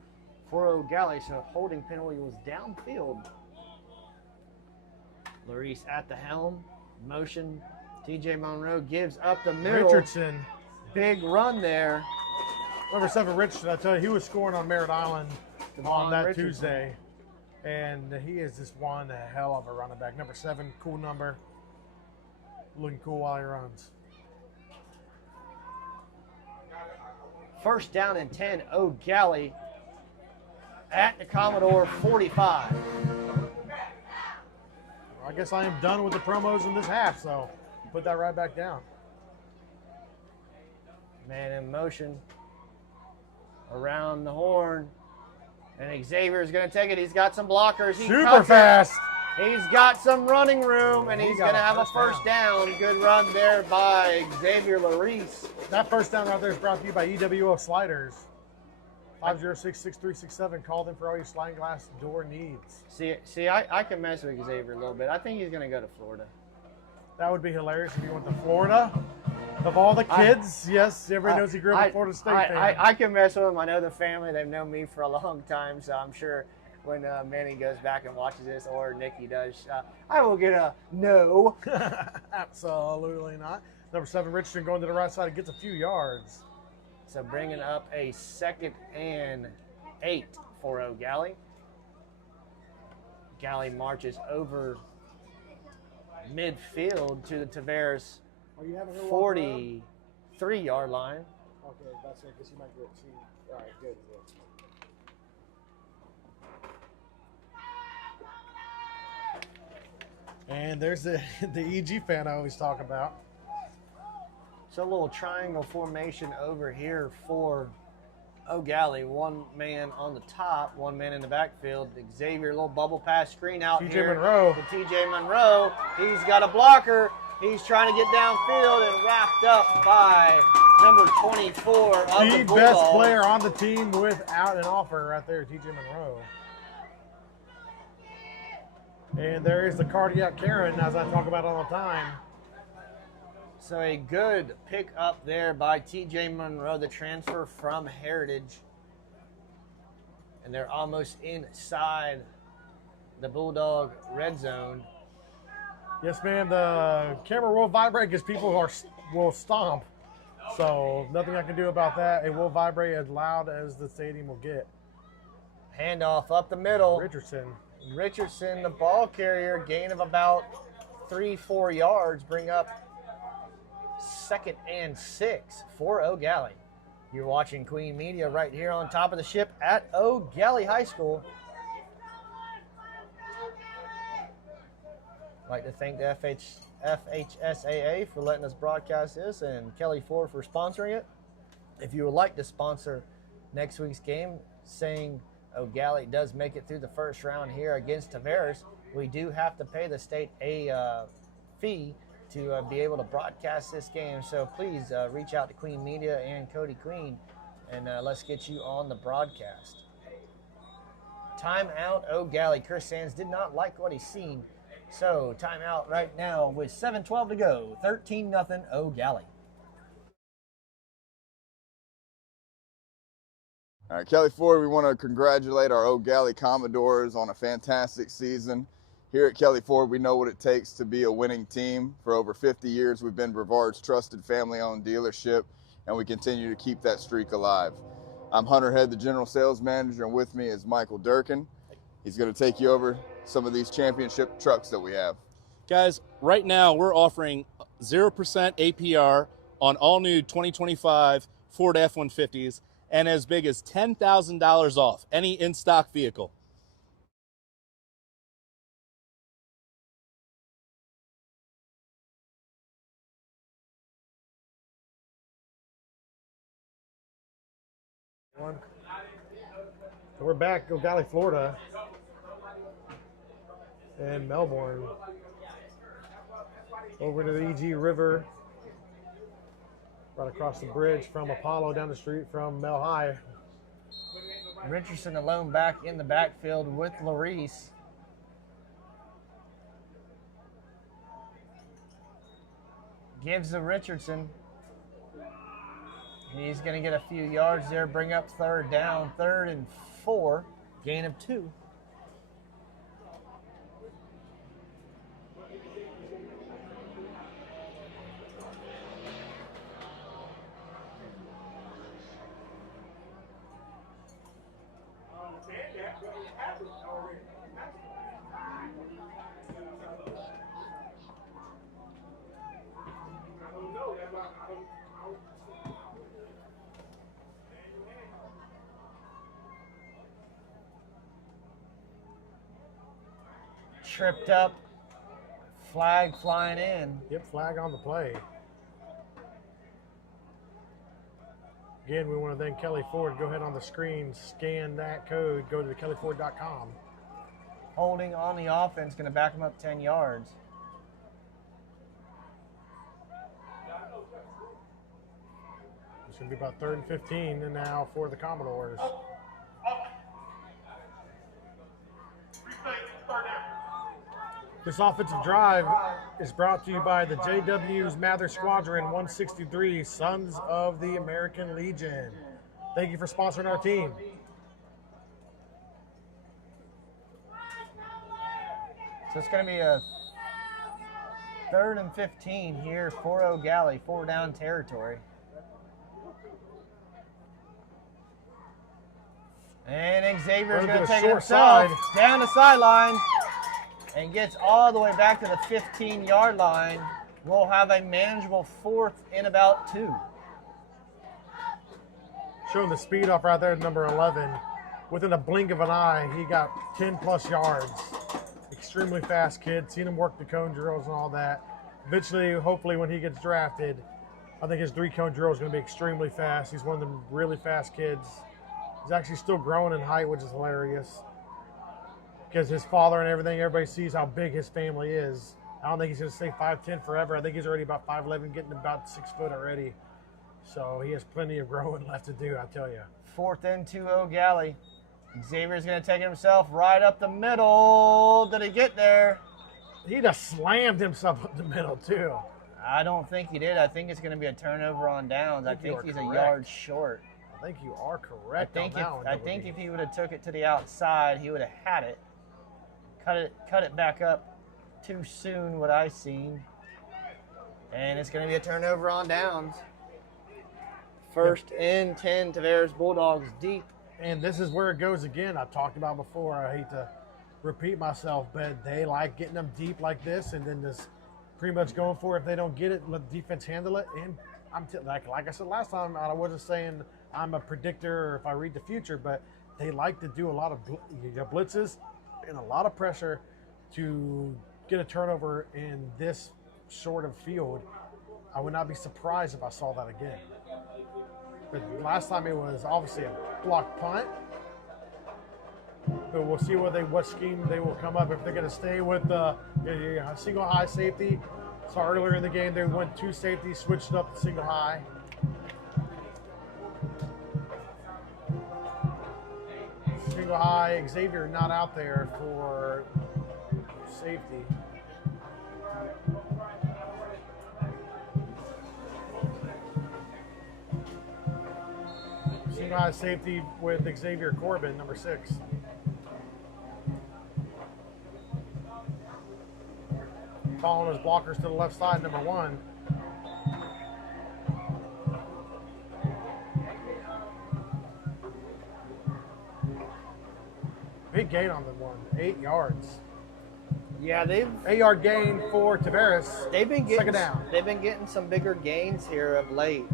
for Eau Gallie. So holding penalty was downfield. Larice at the helm. Motion. TJ Monroe gives up the middle. Richardson. Big run there. Number 7, Richardson, I tell you, he was scoring on Merritt Island on that Richardson. Tuesday. And he is just one hell of a running back. Number 7, cool number. Looking cool while he runs. 1st down and 10, Eau Gallie at the Commodore 45. I guess I am done with the promos in this half, so put that right back down. Man in motion. Around the horn. And Xavier's going to take it. He's got some blockers. He Super cuts it. fast. He's got some running room, and He he's got going to a have a first first down. Good run there by Xavier Larice. That first down right there is brought to you by EWO Sliders. 506-6367. Call them for all your sliding glass door needs. See, I can mess with Xavier a little bit. I think he's going to go to Florida. That would be hilarious if you went to Florida. Of all the kids, yes, everybody knows he grew up a Florida State fan. I can mess with him. I know the family. They've known me for a long time, so I'm sure when Manny goes back and watches this, or Nikki does, I will get a no. Absolutely not. Number 7, Richardson going to the right side. It gets a few yards. So bringing up a 2nd and 8 for Eau Gallie. Gallie marches over midfield to the Tavares 43-yard line. Okay, that's it, because you might get two. All right, good. And there's the EG fan I always talk about. So a little triangle formation over here for Eau Gallie. One man on the top, one man in the backfield. Xavier, little bubble pass screen out TJ here. Monroe. To TJ Monroe. He's got a blocker. He's trying to get downfield and wrapped up by number 24 of the The Bulldogs. best player on the team without an offer right there, TJ Monroe. And there is the cardiac Karen, as I talk about all the time. So a good pick up there by TJ Monroe, the transfer from Heritage. And they're almost inside the Bulldog red zone. Yes, ma'am. The camera will vibrate because people will stomp. So nothing I can do about that. It will vibrate as loud as the stadium will get. Handoff up the middle. Richardson, the ball carrier, gain of about 3-4 yards, bring up 2nd and 6 for Eau Gallie. You're watching Queen Media right here on top of the ship at Eau Gallie High School. I'd like to thank the FHSAA for letting us broadcast this, and Kelly Ford for sponsoring it. If you would like to sponsor next week's game, saying Eau Gallie does make it through the first round here against Tavares, we do have to pay the state a fee to be able to broadcast this game. So please reach out to Queen Media and Cody Queen, and let's get you on the broadcast. Timeout, Eau Gallie. Chris Sands did not like what he's seen. So timeout right now with 7:12 to go. 13-0 Eau Gallie. All right, Kelly Ford, we want to congratulate our Eau Gallie Commodores on a fantastic season. Here at Kelly Ford, we know what it takes to be a winning team. For over 50 years, we've been Brevard's trusted family-owned dealership, and we continue to keep that streak alive. I'm Hunter Head, the General Sales Manager, and with me is Michael Durkin. He's going to take you over some of these championship trucks that we have. Guys, right now we're offering 0% APR on all new 2025 Ford F-150s and as big as $10,000 off any in-stock vehicle. We're back, Eau Gallie, Florida, and Melbourne. Over to the EG River, right across the bridge from Apollo, down the street from Mel High. Richardson alone back in the backfield with Larice. Gives to Richardson. He's going to get a few yards there, bring up 3rd down, 3rd and 4, gain of 2. Tripped up, flag flying in. Yep, flag on the play. Again, we want to thank Kelly Ford. Go ahead on the screen, scan that code, go to kellyford.com. Holding on the offense, going to back them up 10 yards. It's going to be about 3rd and 15 and now for the Commodores. This offensive drive is brought to you by the JW's Mather Squadron 163, Sons of the American Legion. Thank you for sponsoring our team. So it's going to be a 3rd and 15 here for Eau Gallie, 4-down territory. And Xavier's going to take it himself down the sideline and gets all the way back to the 15-yard line. We'll have a manageable 4th and about 2. Showing the speed off right there at number 11. Within a blink of an eye, he got 10-plus yards. Extremely fast kid. Seen him work the cone drills and all that. Eventually, hopefully, when he gets drafted, I think his 3-cone drill is going to be extremely fast. He's one of them really fast kids. He's actually still growing in height, which is hilarious. Because his father and everything, everybody sees how big his family is. I don't think he's going to stay 5'10" forever. I think he's already about 5'11", getting about 6 foot already. So he has plenty of growing left to do, I tell you. 4th and 2, Eau Gallie. Xavier's going to take it himself right up the middle. Did he get there? He just slammed himself up the middle, too. I don't think he did. I think it's going to be a turnover on downs. I think he's a yard short. I think you are correct I think if he would have took it to the outside, he would have had it. Cut it back up too soon, what I seen. And it's going to be a turnover on downs. 1st and 10, Tavares Bulldogs deep. And this is where it goes again. I've talked about before. I hate to repeat myself, but they like getting them deep like this and then just pretty much going for it. If they don't get it, let the defense handle it. And like I said last time, I wasn't saying I'm a predictor or if I read the future, but they like to do a lot of blitzes and a lot of pressure to get a turnover in this sort of field. I would not be surprised if I saw that again. But last time it was obviously a blocked punt. But we'll see what scheme they will come up. If they're going to stay with the single high safety. So earlier in the game, they went 2 safeties, switched up to single high. Single high, Xavier not out there for safety. Single high safety with Xavier Corbin, number 6. Following his blockers to the left side, number 1. Big gain on the one, 8 yards. Yeah, 8-yard gain for Tavares. They've been getting 2nd down. They've been getting some bigger gains here of late.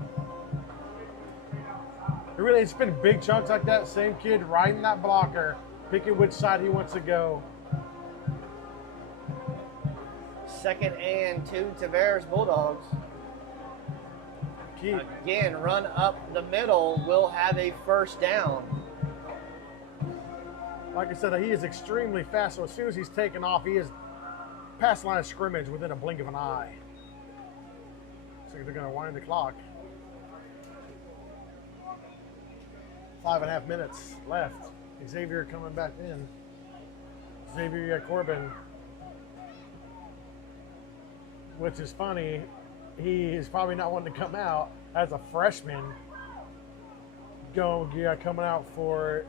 It's been big chunks like that. Same kid riding that blocker, picking which side he wants to go. 2nd and 2, Tavares Bulldogs. Again, run up the middle. Will have a 1st down. Like I said, he is extremely fast. So as soon as he's taken off, he is past line of scrimmage within a blink of an eye. So they're going to wind the clock. 5.5 minutes left. Xavier coming back in. Xavier Corbin, which is funny. He is probably not wanting to come out as a freshman. Coming out for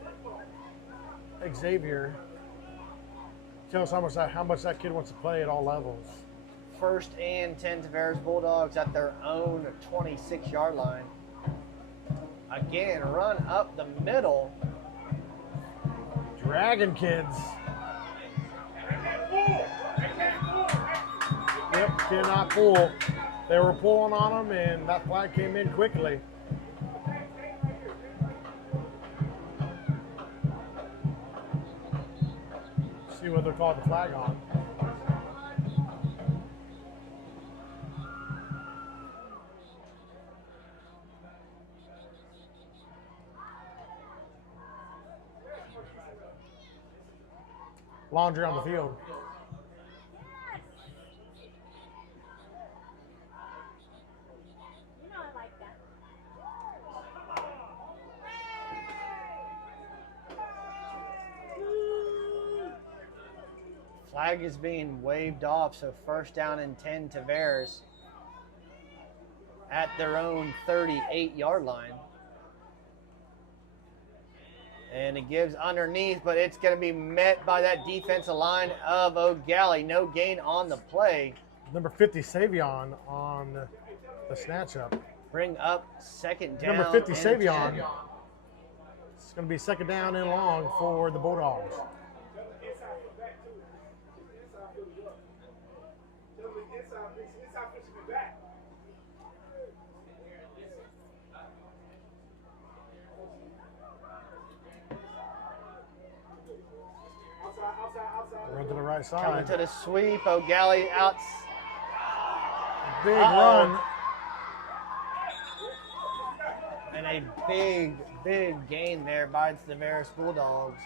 Xavier. Tell us how much that kid wants to play at all levels. 1st and 10, Tavares Bulldogs at their own 26-yard line. Again, run up the middle. Dragon kids. Yep, cannot pull. They were pulling on him, and that flag came in quickly. See what they're called the flag on. laundry on the field. Flag is being waved off, so first down and 10 Tavares at their own 38-yard line. And it gives underneath, but it's going to be met by that defensive line of Eau Gallie. No gain on the play. Number 50, Savion, on the snatch up. Bring up second down. Number 50, and Savion. 10. It's going to be second down and long for the Bulldogs. Run to the right side. Coming to the sweep. Eau Gallie out. Big run. And a big gain there by the Tavares Bulldogs.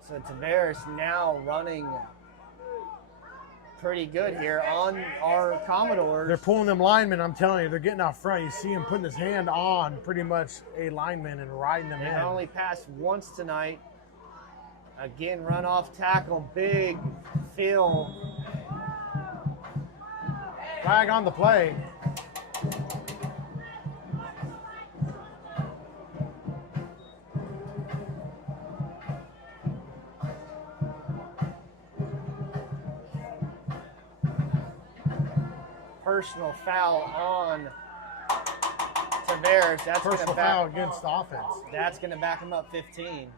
So Tavares now running pretty good here on our Commodores. They're pulling them linemen, I'm telling you. They're getting out front. You see him putting his hand on pretty much a lineman and riding them They've in. only passed once tonight. Again, run off tackle. Big Phil. Flag on the play. Personal foul on Tavares. That's going to Personal foul against the offense. That's going to back him up 15.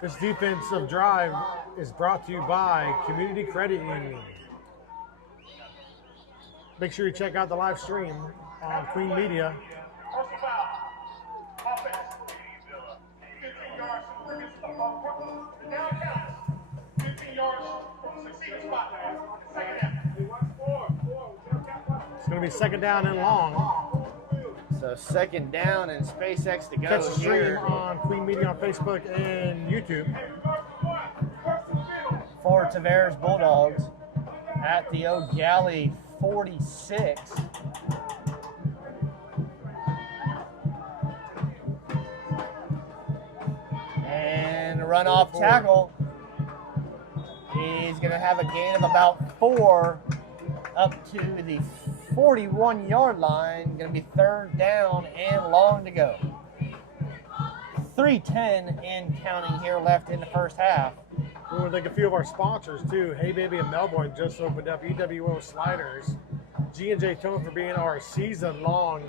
This defensive drive is brought to you by Community Credit Union. Make sure you check out the live stream on Queen Media. It's going to be second down and long. So second down and SpaceX to go Catch the stream here on Queen Media on Facebook and YouTube. for Tavares Bulldogs at the Eau Gallie 46. And run off tackle. He's going to have a gain of about 4 up to the 41-yard line. Going to be third down and long to go. 3:10 and counting here left in the first half. We want to thank a few of our sponsors too. Hey Baby in Melbourne just opened up. EWO Sliders. G&J Tone for being our season-long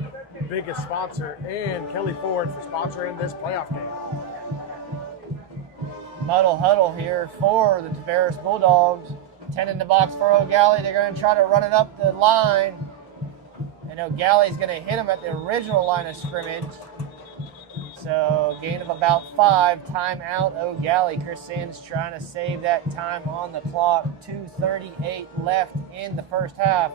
biggest sponsor. And Kelly Ford for sponsoring this playoff game. Muddle huddle here for the Tavares Bulldogs. 10 in the box for Eau Gallie. They're going to try to run it up the line. And Eau Gallie's going to hit them at the original line of scrimmage. So gain of about 5. Timeout Eau Gallie. Chris Sands trying to save that time on the clock. 2:38 left in the first half.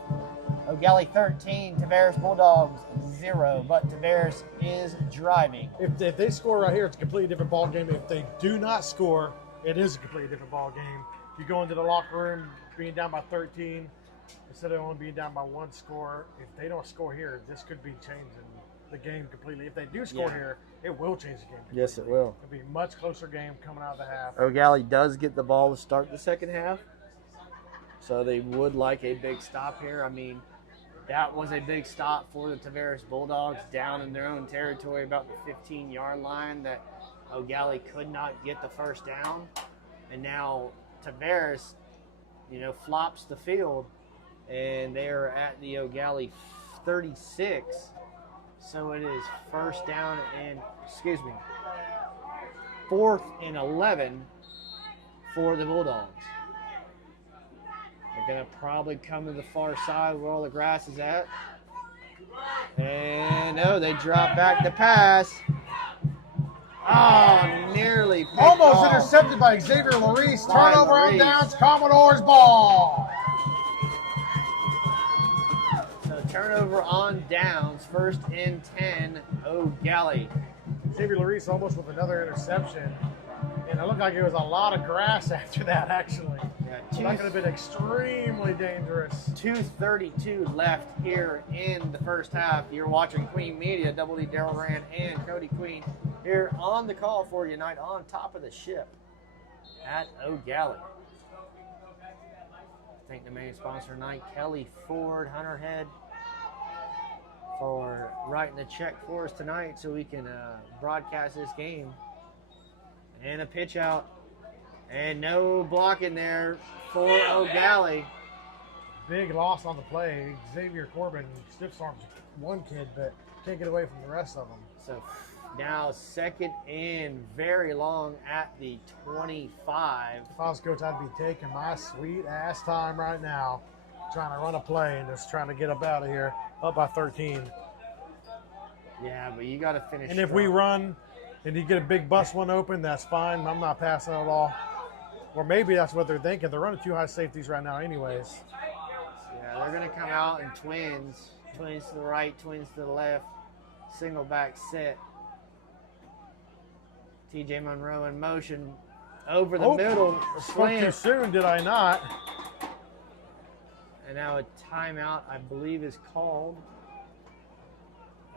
Eau Gallie 13, Tavares Bulldogs 0. But Tavares is driving. If they score right here, it's a completely different ball game. If they do not score, it is a completely different ball game. You go into the locker room being down by 13 instead of only being down by 1 score. If they don't score here, this could be changing the game completely. If they do score here, it will change the game completely. Yes, it will. It'll be a much closer game coming out of the half. Eau Gallie does get the ball to start the second half. So they would like a big stop here. I mean, that was a big stop for the Tavares Bulldogs down in their own territory about the 15-yard line that Eau Gallie could not get the first down. And now Tavares, flops the field, and they are at the Eau Gallie 36. So it is fourth and 11 for the Bulldogs. They're going to probably come to the far side where all the grass is at. And no, they drop back the pass. Oh, nearly picked Almost off. intercepted by Xavier Larice. By Turnover on Larice. downs. Commodores ball. So turnover on downs. First and 10, Eau Gallie. Xavier Larice almost with another interception. And it looked like it was a lot of grass after that, actually. Yeah, So that could have been extremely dangerous. 2:32 left here in the first half. You're watching Queen Media, Double D Daryl Rand and Cody Queen here on the call for you tonight on top of the ship at Eau Gallie. Thank the main sponsor tonight, Kelly Ford Hunterhead, for writing the check for us tonight so we can broadcast this game. And a pitch out. And no blocking there for Eau Gallie. Big loss on the play. Xavier Corbin stiff arms one kid, but can't get away from the rest of them. So now second and very long at the 25. If I was coach, I'd be taking my sweet ass time right now, trying to run a play and just trying to get up out of here, up by 13. Yeah, but you got to finish. And if we run and you get a big bust one open, that's fine. I'm not passing at all. Or maybe that's what they're thinking. They're running 2 high safeties right now anyways. Yeah, they're going to come out in twins. Twins to the right, twins to the left. Single back set. TJ Monroe in motion. Over the middle. Spoke too Slant. soon, did I not? And now a timeout, I believe, is called.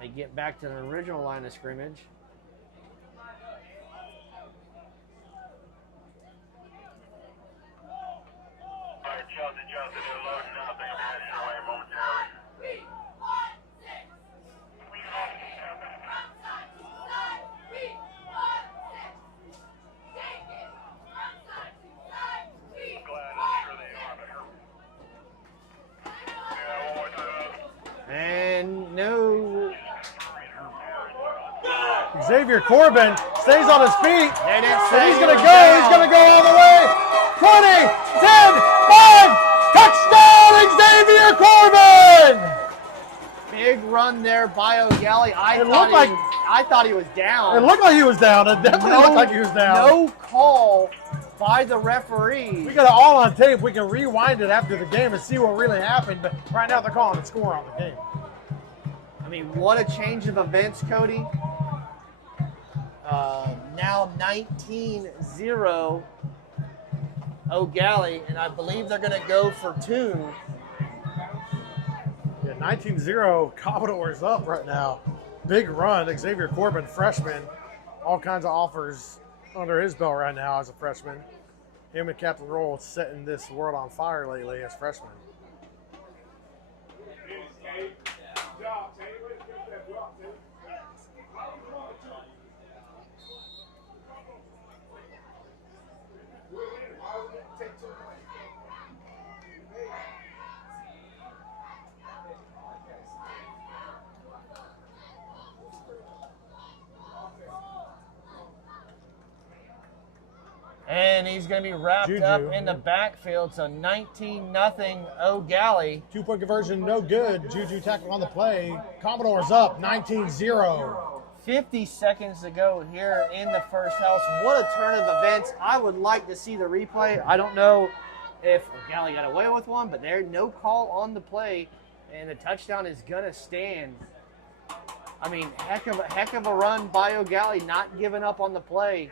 They get back to the original line of scrimmage. And no. Xavier Corbin stays on his feet. They didn't And say he's he going to was go. down. He's going to go all the way. 20, 10, 5. Touchdown, Xavier Corbin. Big run there by Eau Gallie. I thought he was down. It looked like he was down. It definitely looked like he was down. No call by the referee. We got it all on tape. We can rewind it after the game and see what really happened. But right now they're calling the score on the game. I mean, what a change of events, Cody. Now 19-0 Eau Gallie, and I believe they're going to go for 2. Yeah, 19-0. Commodores up right now. Big run. Xavier Corbin, freshman. All kinds of offers under his belt right now as a freshman. Him and Captain Roll setting this world on fire lately as freshmen. And he's going to be wrapped Juju, up in the yeah. backfield. So 19-0 Eau Gallie. 2-point conversion, no good. Juju tackle on the play. Commodores up, 19-0. 50 seconds to go here in the first half. What a turn of events. I would like to see the replay. I don't know if Eau Gallie got away with one, but there's no call on the play, and the touchdown is going to stand. I mean, heck of a run by Eau Gallie, not giving up on the play.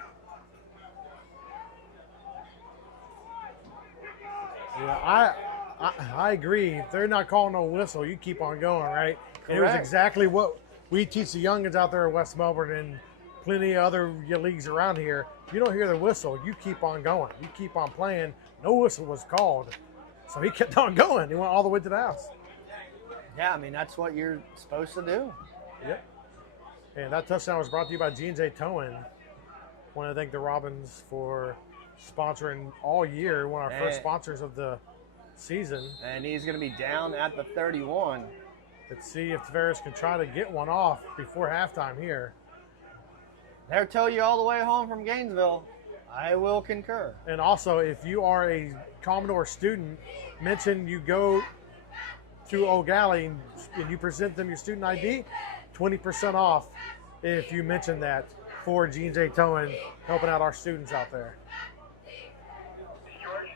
Yeah, I agree. If they're not calling no whistle, you keep on going, right? And it was Correct. exactly what we teach the youngins out there in West Melbourne and plenty of other leagues around here. If you don't hear the whistle, you keep on going. You keep on playing. No whistle was called. So he kept on going. He went all the way to the house. Yeah, I mean, that's what you're supposed to do. Yep. And that touchdown was brought to you by G&J Towing. Want to thank the Robins for sponsoring all year, one of our first sponsors of the season. And he's going to be down at the 31. Let's see if Tavares can try to get one off before halftime here. They'll tow you all the way home from Gainesville. I will concur. And also, if you are a Commodore student, mention you go to Eau Gallie and you present them your student ID, 20% off if you mention that Ford G&J Towing, helping out our students out there. George?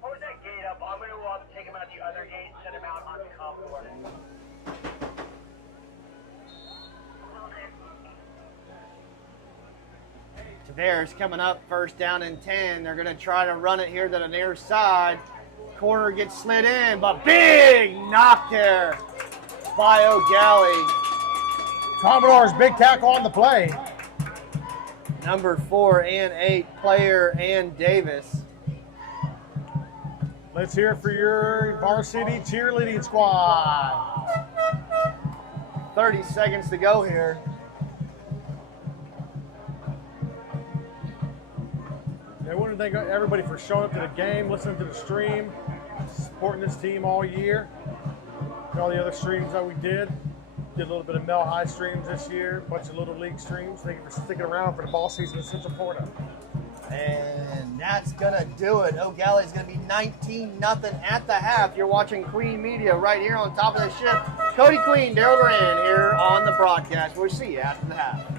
Close that gate up. I'm going to take him out the other gate, send him out on the Commodore. Tavares coming up, first down and 10. They're going to try to run it here to the near side. Corner gets slid in, but big knock there by Eau Gallie. Commodores big tackle on the play. Number 4 and 8 player and Davis. Let's hear it for your varsity cheerleading squad. 30 seconds to go here. I want to thank everybody for showing up to the game, listening to the stream, supporting this team all year. And all the other streams that we did. Did a little bit of Mel High streams this year, a bunch of Little League streams. Thank you for sticking around for the ball season in Central Florida. And that's going to do it. Eau Gallie is going to be 19-0 at the half. You're watching Queen Media right here on top of the ship. Cody Queen, Daryl Duran here on the broadcast. We'll see you after the half.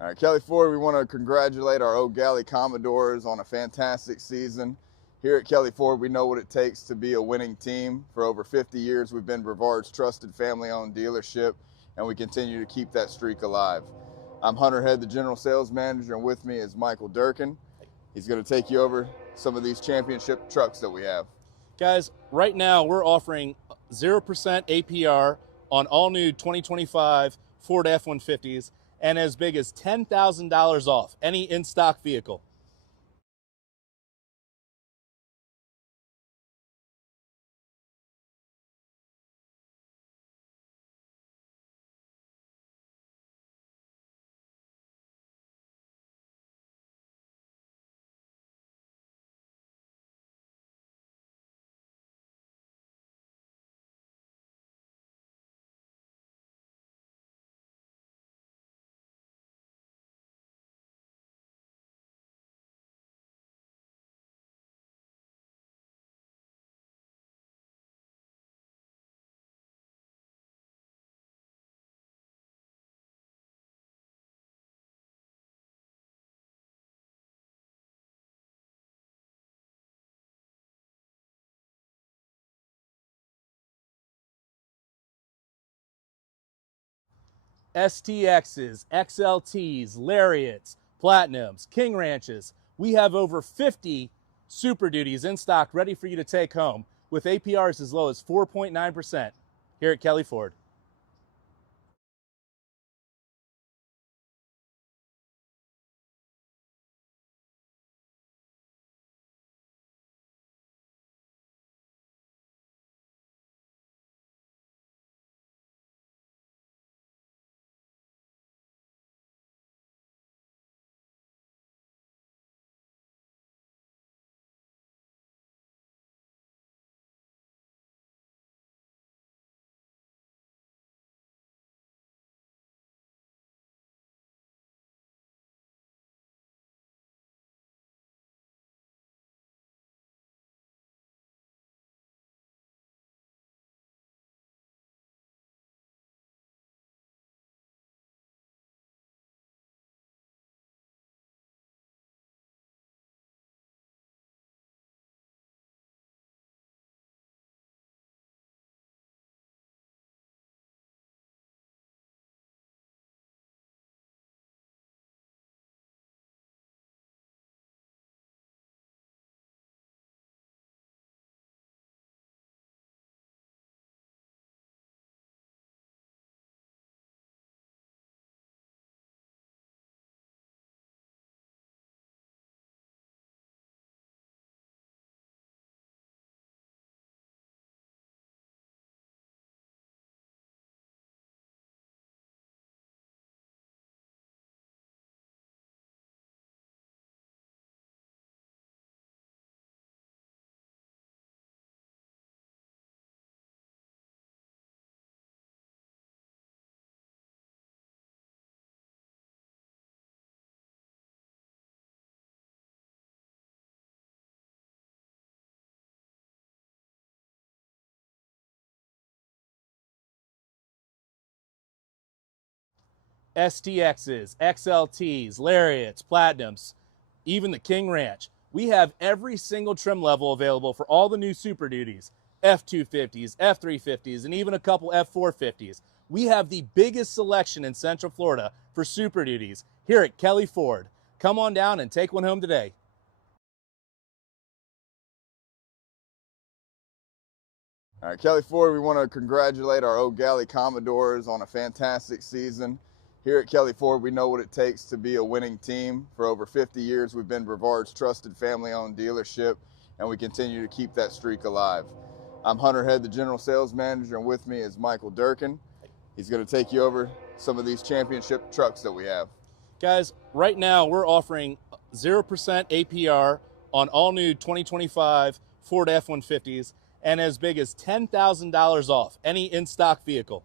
All right, Kelly Ford, we want to congratulate our Eau Gallie Commodores on a fantastic season. Here at Kelly Ford, we know what it takes to be a winning team. For over 50 years, we've been Brevard's trusted family-owned dealership, and we continue to keep that streak alive. I'm Hunter Head, the General Sales Manager, and with me is Michael Durkin. He's going to take you over some of these championship trucks that we have. Guys, right now we're offering 0% APR on all new 2025 Ford F-150s and as big as $10,000 off any in-stock vehicle. STXs, XLTs, Lariats, Platinums, King Ranches. We have over 50 Super Duties in stock ready for you to take home with APRs as low as 4.9% here at Kelly Ford. STXs, XLTs, Lariats, Platinums, even the King Ranch. We have every single trim level available for all the new Super Duties, F250s, F350s, and even a couple F450s. We have the biggest selection in Central Florida for Super Duties here at Kelly Ford. Come on down and take one home today. All right, Kelly Ford, we want to congratulate our Eau Gallie Commodores on a fantastic season. Here at Kelly Ford, we know what it takes to be a winning team. For over 50 years, we've been Brevard's trusted family-owned dealership, and we continue to keep that streak alive. I'm Hunter Head, the General Sales Manager, and with me is Michael Durkin. He's going to take you over some of these championship trucks that we have. Guys, right now we're offering 0% APR on all new 2025 Ford F-150s and as big as $10,000 off any in-stock vehicle.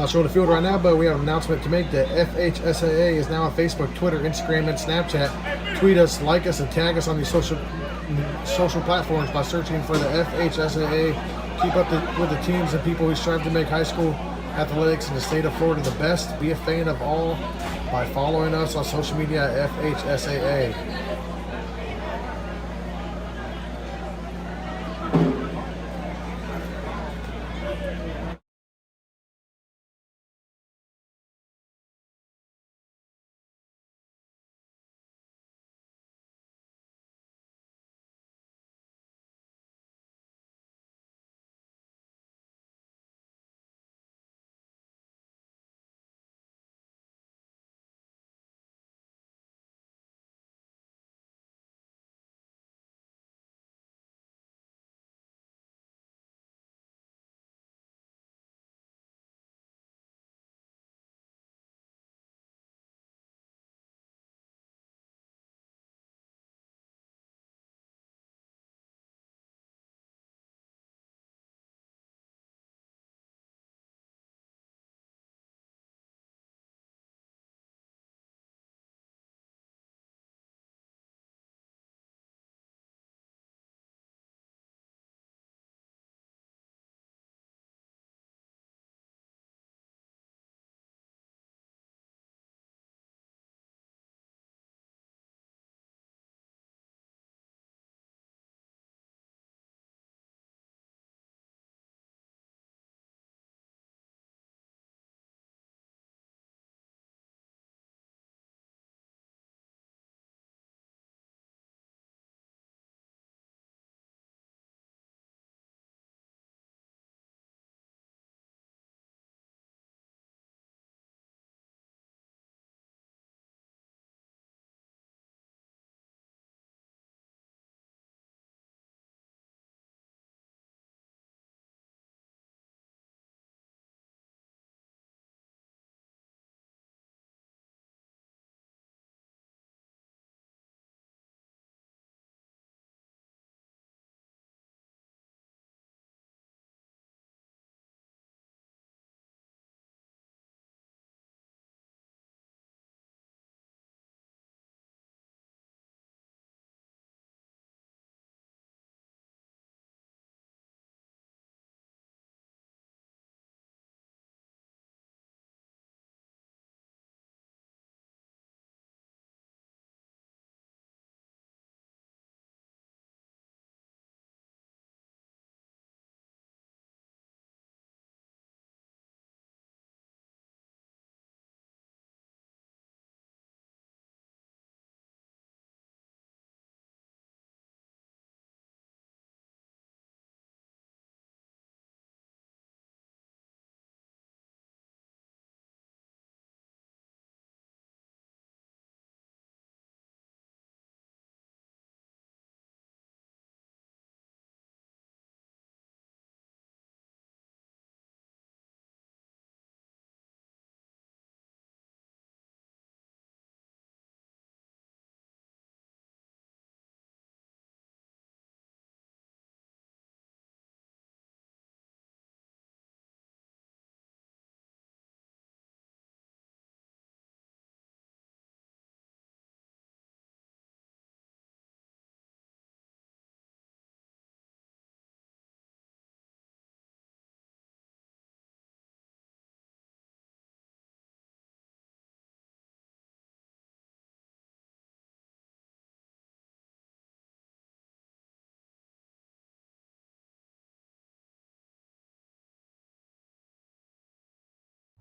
Not showing the field right now, but we have an announcement to make. The FHSAA is now on Facebook, Twitter, Instagram, and Snapchat. Tweet us, like us, and tag us on these social platforms by searching for the FHSAA. Keep up with the teams and people who strive to make high school athletics in the state of Florida the best. Be a fan of all by following us on social media at FHSAA.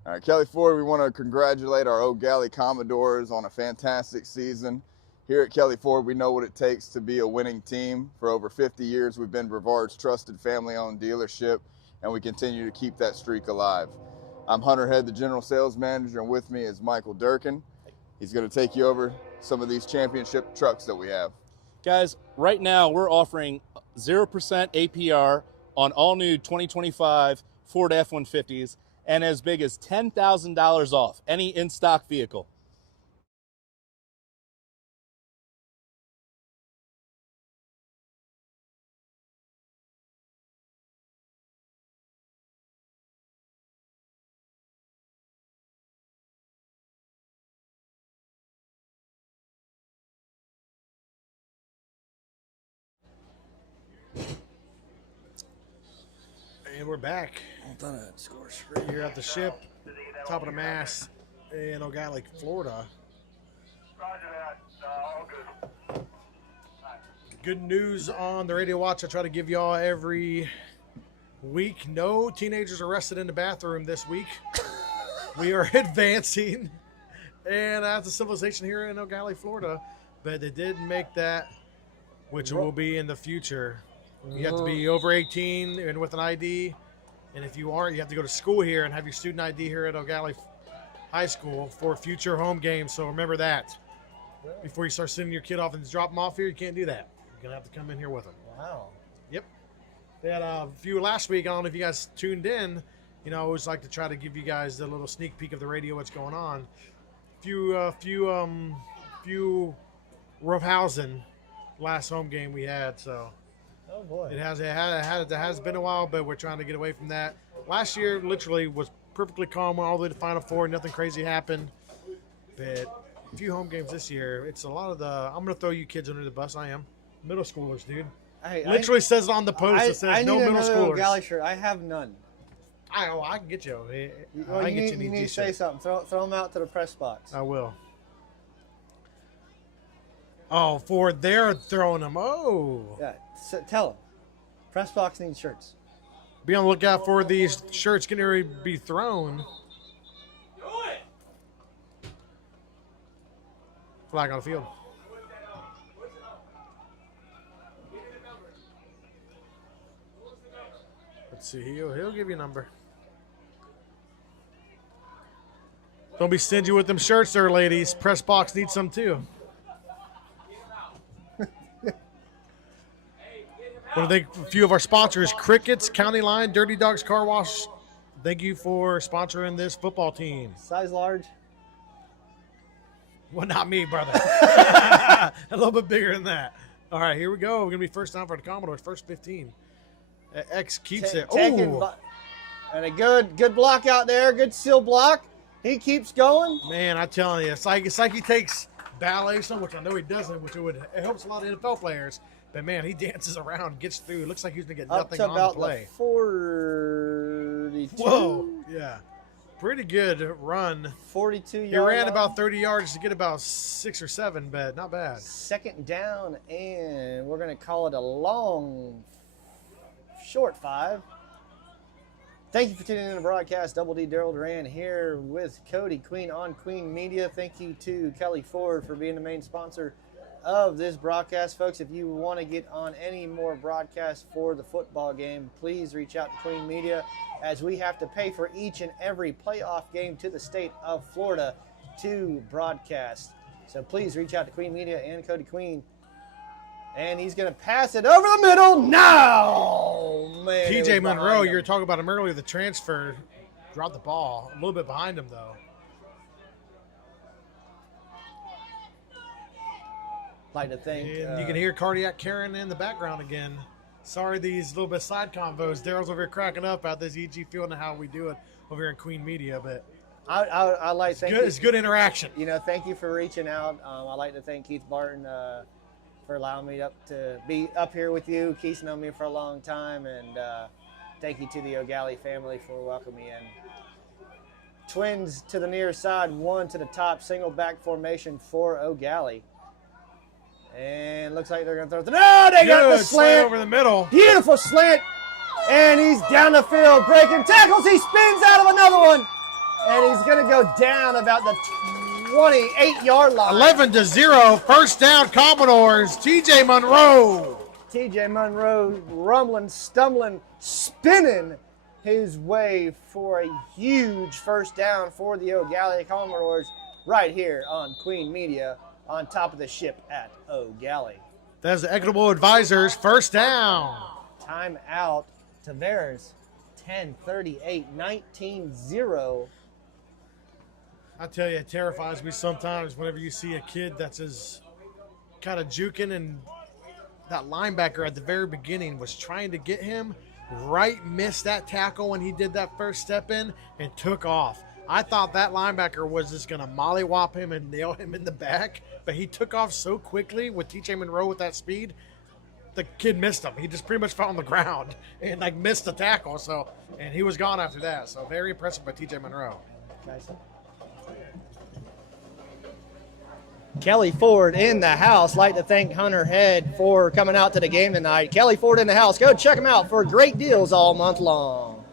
All right, Kelly Ford, we want to congratulate our Eau Gallie Commodores on a fantastic season. Here at Kelly Ford, we know what it takes to be a winning team. For over 50 years, we've been Brevard's trusted family-owned dealership, and we continue to keep that streak alive. I'm Hunter Head, the General Sales Manager, and with me is Michael Durkin. He's going to take you over some of these championship trucks that we have. Guys, right now we're offering 0% APR on all new 2025 Ford F-150s and as big as $10,000 off any in-stock vehicle. we're back here at the ship, top of the mast in Eau Gallie, Florida. Roger that. All good. Good news on the Radio Watch I try to give y'all every week. No teenagers arrested in the bathroom this week. We are advancing and as a civilization here in Eau Gallie, Florida, but they did make that, which will be in the future. You have to be over 18 and with an ID, and if you aren't, you have to go to school here and have your student ID here at Eau Gallie High School for future home games. So remember that. Before you start sending your kid off and drop them off here, you can't do that. You're going to have to come in here with them. Wow. Yep. They had a few last week. I don't know if you guys tuned in. You know, I always like to try to give you guys a little sneak peek of the radio, what's going on. Few roughhousing last home game we had, so Oh boy. it has been a while, but we're trying to get away from that. Last year literally was perfectly calm all the way to Final Four. Nothing crazy happened, but a few home games this year. It's a lot of the. I'm gonna throw you kids under the bus. I am middle schoolers, dude. Hey, Literally says it on the post. It says no middle Eau Gallie schoolers. shirt. I have none. I can get you. Well, I you can get need, you you need to say something. Throw them out to the press box. I will. Oh, for they're throwing them. Oh. Yeah, tell them. Press box needs shirts. Be on the lookout for these shirts getting ready to be thrown. Flag on the field. Let's see. He'll give you a number. Don't be stingy with them shirts there, ladies. Press box needs some too. Want to thank a few of our sponsors: Crickets, County Line, Dirty Dogs Car Wash. Thank you for sponsoring this football team. Size large. Well, not me, brother. A little bit bigger than that. All right, here we go. We're going to be first down for the Commodores, first 15. X keeps it. Oh, And a good block out there. Good seal block. He keeps going. man, I'm telling you, it's like he takes ballet, some which I know he doesn't, which it helps a lot of NFL players. But, man, he dances around, gets through. It looks like he's going to get Up nothing to on about the play. the 42. Whoa, yeah. Pretty good run. 42 yards. He ran about 30 yards to get about 6 or 7, but not bad. Second down, and we're going to call it a long, short 5. Thank you for tuning in to the broadcast. Double D Daryl Duran here with Cody Queen on Queen Media. Thank you to Kelly Ford for being the main sponsor of this broadcast. Folks, if you want to get on any more broadcasts for the football game, please reach out to Queen Media, as we have to pay for each and every playoff game to the state of Florida to broadcast. So please reach out to Queen Media and Cody Queen. And he's going to pass it over the middle. No! Man, it TJ was Monroe, behind you were him. talking about him earlier, the transfer, dropped the ball. A little bit behind him, though. Like to think. And you can hear Cardiac Karen in the background again. Sorry, these little bit side convos. Daryl's over here cracking up at this EG field and how we do it over here in Queen Media, but I like to thank good, it's good interaction. you know, thank you for reaching out. I'd like to thank Keith Barton for allowing me to be up here with you. Keith's known me for a long time, and thank you to the Eau Gallie family for welcoming me in. Twins to the near side, one to the top, single back formation for Eau Gallie. And looks like they're going to throw it. No, they got the Good slant. over the middle. Beautiful slant. And he's down the field, breaking tackles. He spins out of another one. And he's going to go down about the 28-yard line. 11-0, first down, Commodores. TJ Monroe. TJ Monroe rumbling, stumbling, spinning his way for a huge first down for the Eau Gallie Commodores right here on Queen Media on top of the ship at Eau Gallie. That's the Equitable Advisors, first down. Time out. Tavares, 10-38, 19-0. I tell you, it terrifies me sometimes whenever you see a kid that's as kind of juking, and that linebacker at the very beginning was trying to get him, missed that tackle when he did that first step in and took off. I thought that linebacker was just going to mollywop him and nail him in the back, but he took off so quickly with TJ Monroe with that speed the kid missed him. He just pretty much fell on the ground and like missed the tackle. So, and he was gone after that. So very impressive by TJ Monroe. Nice. Kelly Ford in the house. Like to thank Hunter Head for coming out to the game tonight. Kelly Ford in the house. Go check him out for great deals all month long.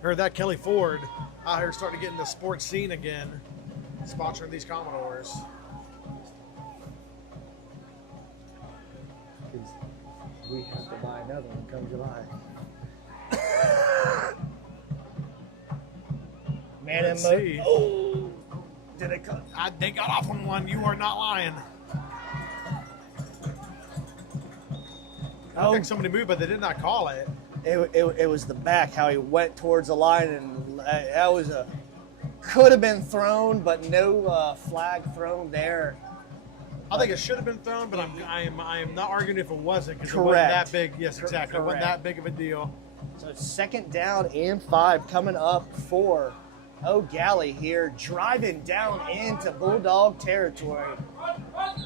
Heard that Kelly Ford out here starting to get in the sports scene again, sponsoring these Commodores. We have to buy another one come July. Man, Let's see. Oh, did it cut? They got off on one. You are not lying. I think somebody moved, but they did not call it. It was the back, how he went towards the line, and that was could have been thrown, but no flag thrown there. I think it should have been thrown, but I am not arguing if it wasn't because it wasn't Correct. that big. Yes, exactly. It wasn't Correct. that big of a deal. So it's 2nd down and 5 coming up for Eau Gallie here, driving down into Bulldog territory.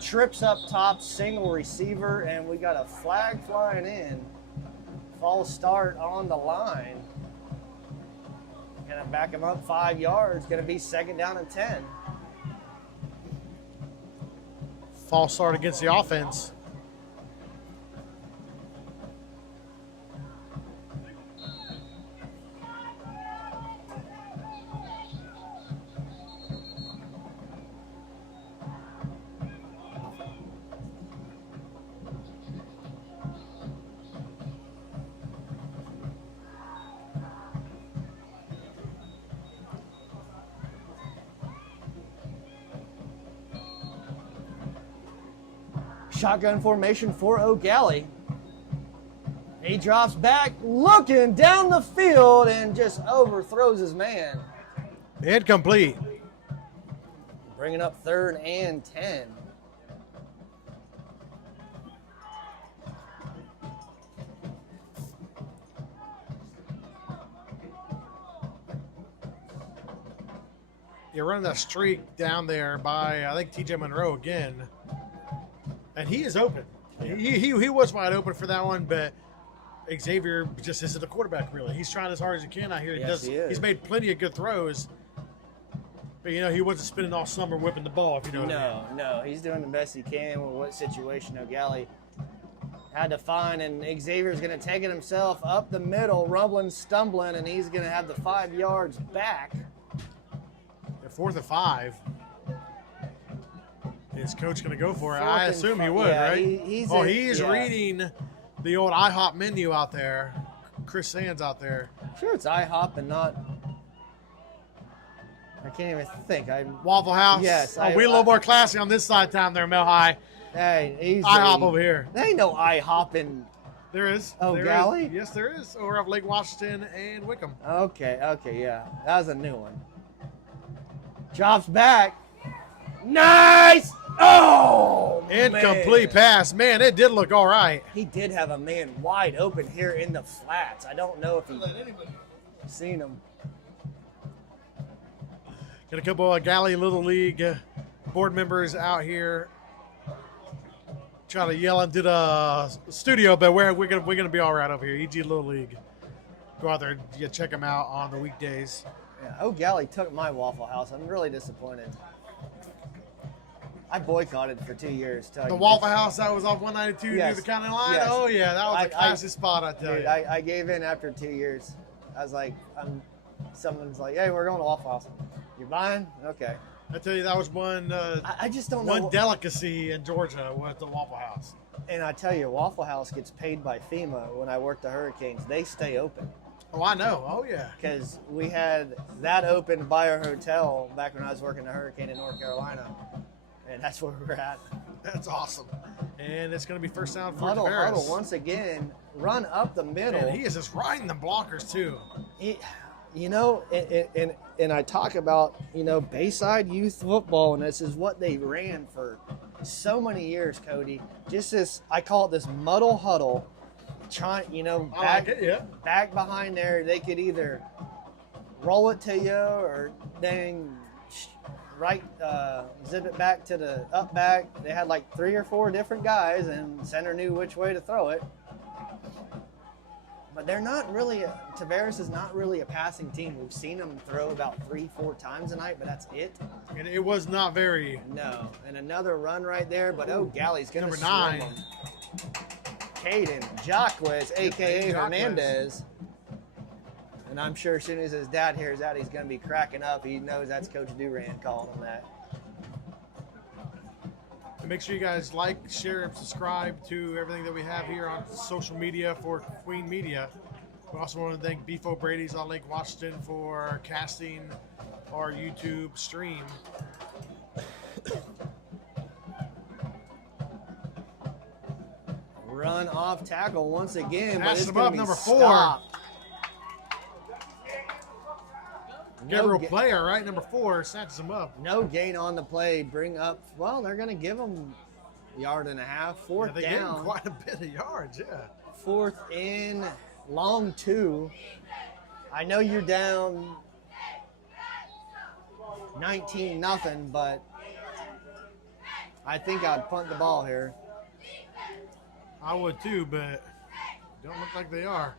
Trips up top, single receiver, and we got a flag flying in. False start on the line. Gonna back him up 5 yards. Gonna be 2nd down and 10. False start against the offense. Shotgun formation for Eau Gallie. He drops back, looking down the field, and just overthrows his man. Incomplete. Bringing up 3rd and 10. You're running that streak down there by, I think, TJ Monroe again. And he is open. He was wide open for that one, but Xavier just isn't a quarterback, really. He's trying as hard as he can out here. Yes, he is. He's made plenty of good throws. But, you know, he wasn't spending all summer whipping the ball, if you know what I mean. No. He's doing the best he can with what situation Eau Gallie had to find, and Xavier's going to take it himself up the middle, rumbling, stumbling, and he's going to have the 5 yards back. They're 4th and 5. Is coach going to go for it? 4th I and assume he 5. would, Yeah, right? He's yeah. reading the old IHOP menu out there. Chris Sands out there. Sure, it's IHOP and not. I can't even think. Waffle House. Yes, we a little more classy on this side of town there, Mel High. Hey, easy. IHOP over here. There ain't no IHOP in. There is. Eau There Gallie? is. Yes, there is. Over off Lake Washington and Wickham. Okay, yeah. That was a new one. Drops back. Nice! Oh, Incomplete man. pass. Man, it did look all right. He did have a man wide open here in the flats. I don't know if he seen him. Got a couple of Gallie Little League board members out here trying to yell into the studio, but we're gonna be all right over here. EG Little League. Go out there and check them out on the weekdays. Yeah, Eau Gallie took my Waffle House. I'm really disappointed. I boycotted for 2 years. The Waffle House that was off 192 near Yes. the county line. Yes. Oh yeah, that was a classy spot. I tell Dude, you. I gave in after 2 years. I was like, someone's like, hey, we're going to Waffle House. You're buying? Okay. I tell you, that was one I just don't know. one delicacy in Georgia was the Waffle House. And I tell you, Waffle House gets paid by FEMA when I work the Hurricanes. They stay open. Oh, I know. Oh yeah. Because we had that open by our hotel back when I was working the Hurricane in North Carolina. And that's where we're at. That's awesome. And it's going to be first down for Huddle Tavares. once again. Run up the middle. Man, he is just riding the blockers too. You know, and I talk about, you know, Bayside youth football, and this is what they ran for so many years, Cody. Just this, I call it this muddle huddle. Trying, you know, back behind there, they could either roll it to you or dang right, zip it back to the up back. They had like 3 or 4 different guys, and center knew which way to throw it. But they're not really, Tavares is not really a passing team. We've seen them throw about 3-4 times a night, but that's it. And it was not very. No. And another run right there, but Eau Gallie's going to Number swing 9. them. Caden Jacquez, a.k.a. Hernandez. And I'm sure as soon as his dad hears that, he's going to be cracking up. He knows that's Coach Durkin calling him that. And make sure you guys like, share, and subscribe to everything that we have here on social media for Queen Media. We also want to thank Beef O'Brady's on Lake Washington for casting our YouTube stream. Run off tackle once again, but Pass it's him going up, to be number 4. stopped. Gabriel Player, right? Number 4, snatches him up. No gain on the play. Bring up, well, they're going to give him a yard and a half. Fourth They gave him down. quite a bit of yards, yeah. 4th in, long 2. I know you're down 19-0, but I think I'd punt the ball here. I would too, but don't look like they are.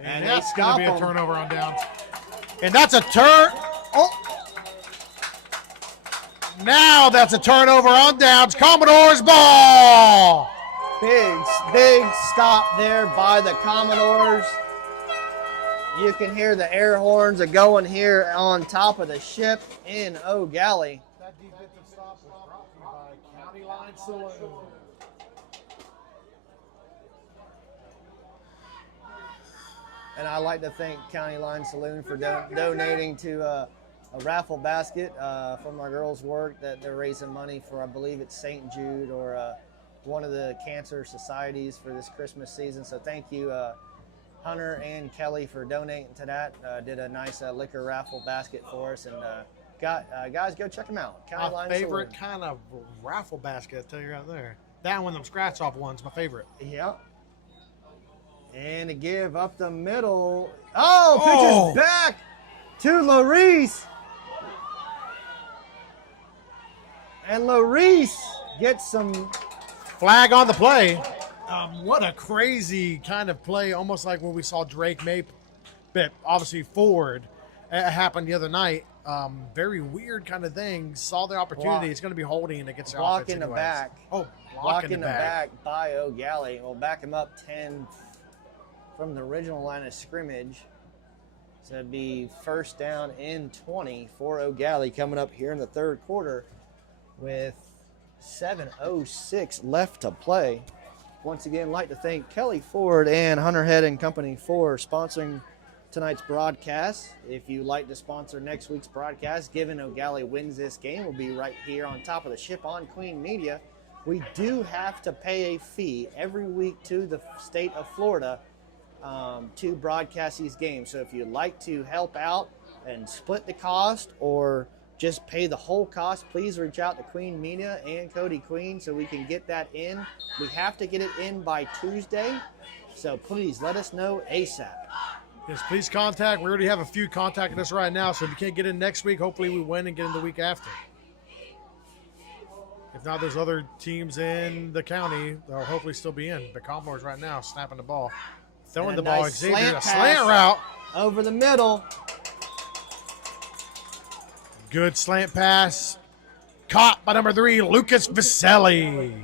And that's they going to be stop a 'em. turnover on downs. And that's a turn. Oh. Now that's a turnover on downs. Commodores ball. Big stop there by the Commodores. You can hear the air horns are going here on top of the ship in Eau Gallie. That defensive stop was brought to you by County Line Saloon. And I'd like to thank County Line Saloon for donating to a raffle basket from our girls' work that they're raising money for. I believe it's St. Jude or one of the cancer societies for this Christmas season. So thank you, Hunter and Kelly, for donating to that. Did a nice liquor raffle basket for us. And guys, go check them out. County My Line favorite Saloon. kind of raffle basket, I tell you right there. That one, them scratch-off ones, my favorite. Yep. And to give up the middle. Oh, pitches back to Larice. And Larice gets some. Flag on the play. What a crazy kind of play, almost like when we saw Drake May, but obviously forward. It happened the other night. Very weird kind of thing. Saw the opportunity. It's going to be holding against the Block offense in the anyways. back. Oh, Block in the back by Eau Gallie. We'll back him up 10 from the original line of scrimmage. So it'd be first down and 20 for Eau Gallie coming up here in the third quarter with 7:06 left to play. Once again, like to thank Kelly Ford and Hunter Head and Company for sponsoring tonight's broadcast. If you'd like to sponsor next week's broadcast, given Eau Gallie wins this game, we'll be right here on top of the ship on Queen Media. We do have to pay a fee every week to the state of Florida to broadcast these games. So if you'd like to help out and split the cost or just pay the whole cost, please reach out to Queen Media and Cody Queen so we can get that in. We have to get it in by Tuesday, so please let us know ASAP. Yes, please contact. We already have a few contacting us right now, so if you can't get in next week, hopefully we win and get in the week after. If not, there's other teams in the county that will hopefully still be in. The Commodores right now snapping the ball. Throwing the ball. Nice Xavier, a slant slant route. Over the middle. Good slant pass. Caught by number 3, Lucas Viselli.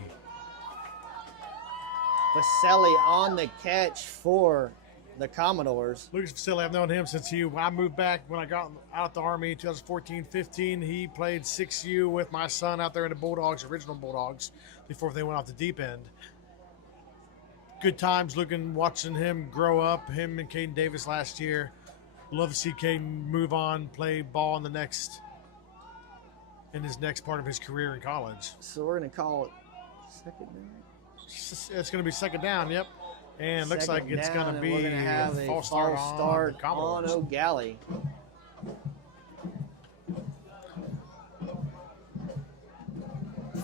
Viselli on the catch for the Commodores. Lucas Viselli, I've known him since I moved back when I got out of the Army in 2014-15. He played 6U with my son out there in the Bulldogs, original Bulldogs, before they went off the deep end. Good times watching him grow up, him and Caden Davis last year. Love to see Caden move on, play ball in his next part of his career in college. So we're going to call it second down. It's going to be second down, yep. And looks like it's going to be we're gonna have a a false start on the Commodores. Eau Gallie.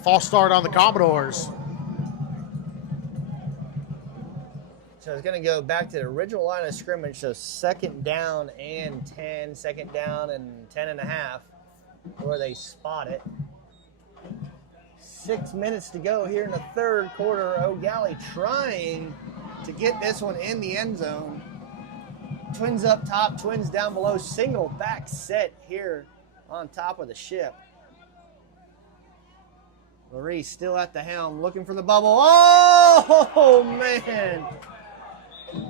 False start on the Commodores. So it's going to go back to the original line of scrimmage. So second down and 10, second down and 10 and a half. where they spot it. 6 minutes to go here in the third quarter. Eau Gallie trying to get this one in the end zone. Twins up top, Twins down below. Single back set here on top of the ship. Marie still at the helm, looking for the bubble. Oh, man.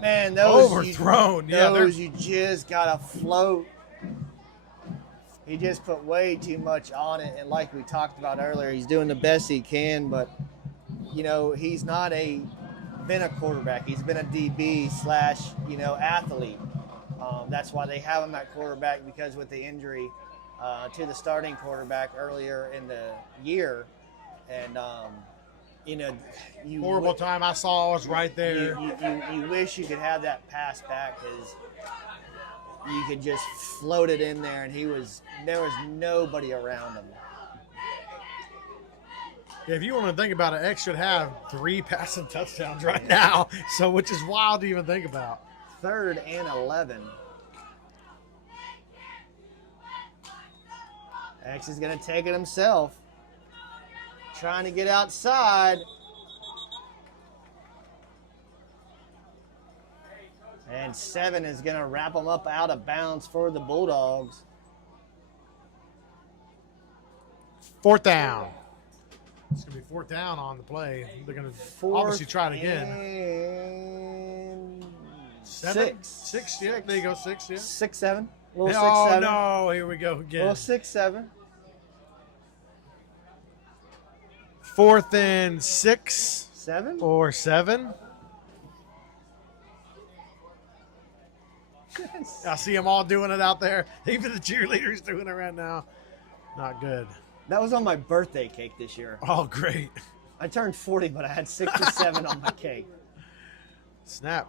Man, those overthrown. You just got to float. He just put way too much on it, and like we talked about earlier, he's doing the best he can, but, you know, he's not been a quarterback. He's been a DB / athlete. That's why they have him at quarterback, because with the injury to the starting quarterback earlier in the year, and, horrible time I saw was right there. You wish you could have that pass back, because you could just float it in there, and there was nobody around him. If you want to think about it, X should have 3 passing touchdowns right now, so which is wild to even think about. 3rd and 11. X is going to take it himself. Trying to get outside. And 7 is going to wrap them up out of bounds for the Bulldogs. 4th down. It's going to be 4th down on the play. They're going to obviously try it again. And 7? 6, yeah. There you go, 6, yeah. 6, 7. Little 6, Oh, 7. no. Here we go again. Little 6, 7. 4th and 6. 7? Or 7. I see them all doing it out there. Even the cheerleaders doing it right now. Not good. That was on my birthday cake this year. Oh, great. I turned 40, but I had 67 on my cake. Snap.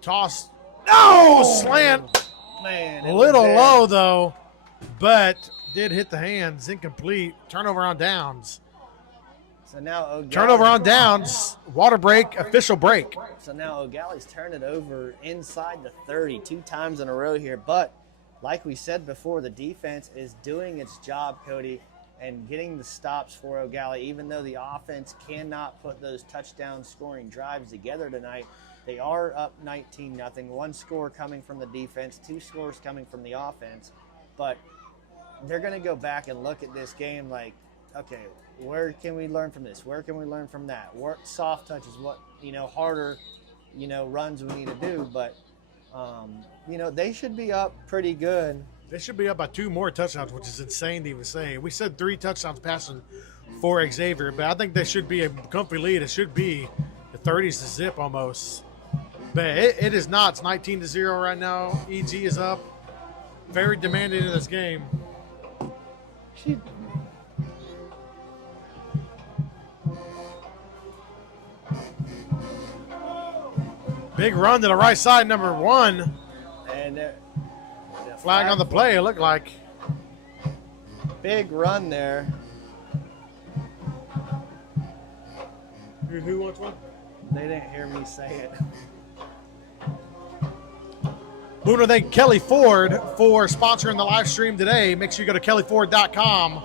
Toss. No! Slant. Man. A little low, though, but did hit the hands. Incomplete. Turnover on downs. So now Eau Gallie, Turnover on downs. Water break. Official break. So now Eau Gallie's turned it over inside the 30 2 times in a row here. But like we said before, the defense is doing its job, Cody, and getting the stops for Eau Gallie. Even though the offense cannot put those touchdown scoring drives together tonight, they are up 19-0. 1 score coming from the defense, 2 scores coming from the offense. But they're going to go back and look at this game like, okay, where can we learn from this? Where can we learn from that? Soft touch is what, harder, runs we need to do. But, they should be up pretty good. They should be up by 2 more touchdowns, which is insane to even say. We said 3 touchdowns passing for Xavier, but I think they should be a comfy lead. It should be the 30s to zip almost. But it is not. It's 19-0 right now. EG is up. Very demanding in this game. Big run to the right side, number 1. And flag on the play, it looked like. Big run there. Who wants one? They didn't hear me say it. We want to thank Kelly Ford for sponsoring the live stream today. Make sure you go to kellyford.com.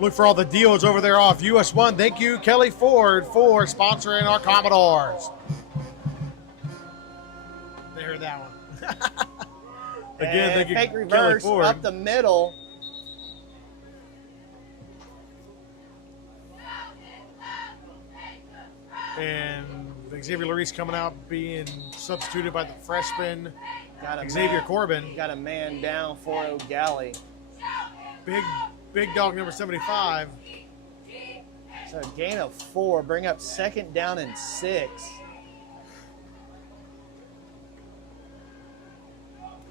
Look for all the deals over there off US 1. Thank you, Kelly Ford, for sponsoring our Commodores. They heard that one. Again, thank you, fake Kelly reverse Ford. up the middle. And Xavier Larice coming out being substituted by the freshman Got Xavier Corbin. Got a man down for Eau Gallie. Big dog number 75. So a gain of 4. Bring up 2nd down and 6.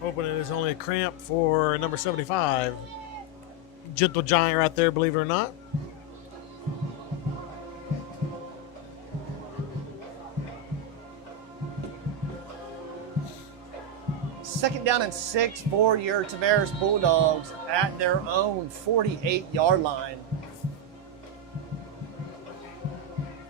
Hoping it is only a cramp for number 75. Gentle giant right there, believe it or not. Second down and 6 for your Tavares Bulldogs at their own 48-yard line.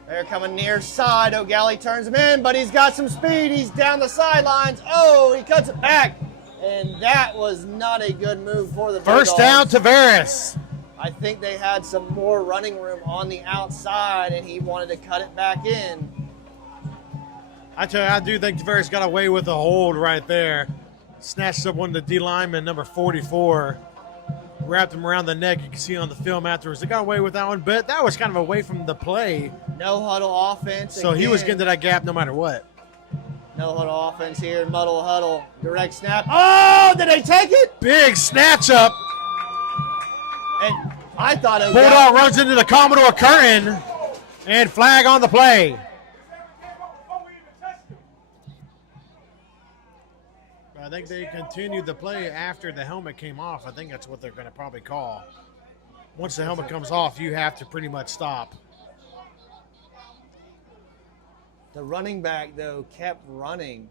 They're coming near side. Eau Gallie turns him in, but he's got some speed. He's down the sidelines. Oh, he cuts it back. And that was not a good move for the First down, Bulldogs. Tavares. I think they had some more running room on the outside, and he wanted to cut it back in. I tell you, I do think Tavares got away with a hold right there. Snatched up one of the D linemen, number 44. Wrapped him around the neck. You can see on the film afterwards. They got away with that one, but that was kind of away from the play. No huddle offense. So he was again. getting to that gap no matter what. No huddle offense here. Muddle huddle. Direct snap. Oh, did they take it? Big snatch up. And I thought it was Bulldog runs into the Commodore curtain and flag on the play. I think they continued the play after the helmet came off. I think that's what they're going to probably call. Once the helmet comes off, you have to pretty much stop. the running back, though, kept running.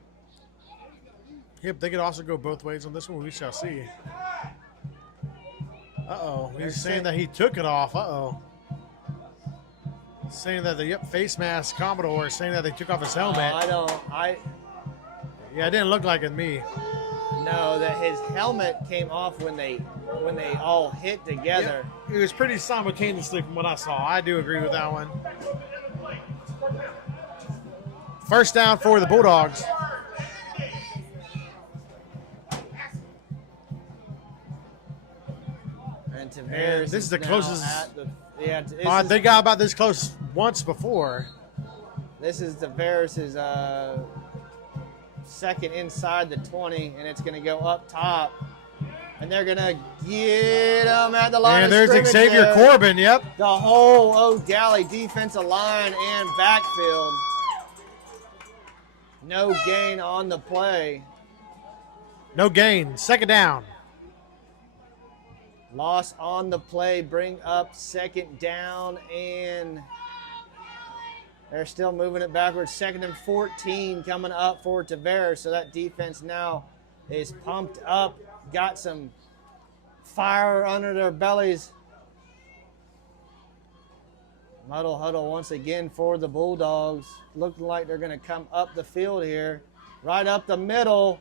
Yep, they could also go both ways on this one. We shall see. Uh-oh. He's saying that he took it off. Uh-oh. Saying that the face mask Commodore is saying that they took off his helmet. Yeah, it didn't look like it to me. No, that his helmet came off when they all hit together. Yep. It was pretty simultaneously from what I saw. I do agree with that one. First down for the Bulldogs. And Tavares This is the closest. They got about this close once before. This is Tavares' second inside the 20, and it's going to go up top. And they're going to get him at the line of And there's Xavier there. Corbin, yep. The whole Eau Gallie defensive line and backfield. No gain on the play. No gain. Second down. Loss on the play. Bring up second down, and they're still moving it backwards. Second and 14 coming up for Tavares. So that defense now is pumped up. Got some fire under their bellies. Muddle huddle once again for the Bulldogs. Looking like they're going to come up the field here. Right up the middle.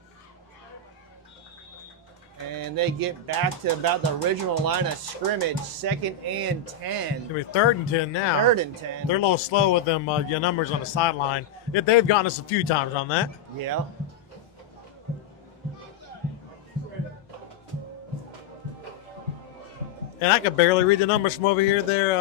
And they get back to about the original line of scrimmage. Second and 10. It'll be third and 10 now. Third and 10. They're a little slow with them your numbers on the sideline. They've gotten us a few times on that. Yeah. And I could barely read the numbers from over here. There,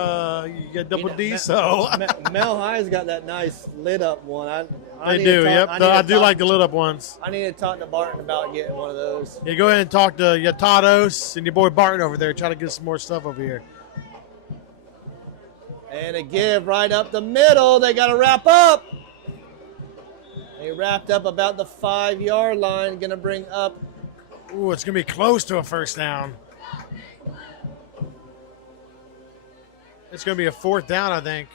you get double D, so. Mel High's got that nice lit up one. They do, yep. I do like the lit up ones. I need to talk to Barton about getting one of those. Yeah, go ahead and talk to your Tados and your boy Barton over there. Try to get some more stuff over here. And a give right up the middle. They got to wrap up. They wrapped up about the 5-yard line. Going to bring up. Ooh, it's going to be close to a first down. It's going to be a fourth down, I think.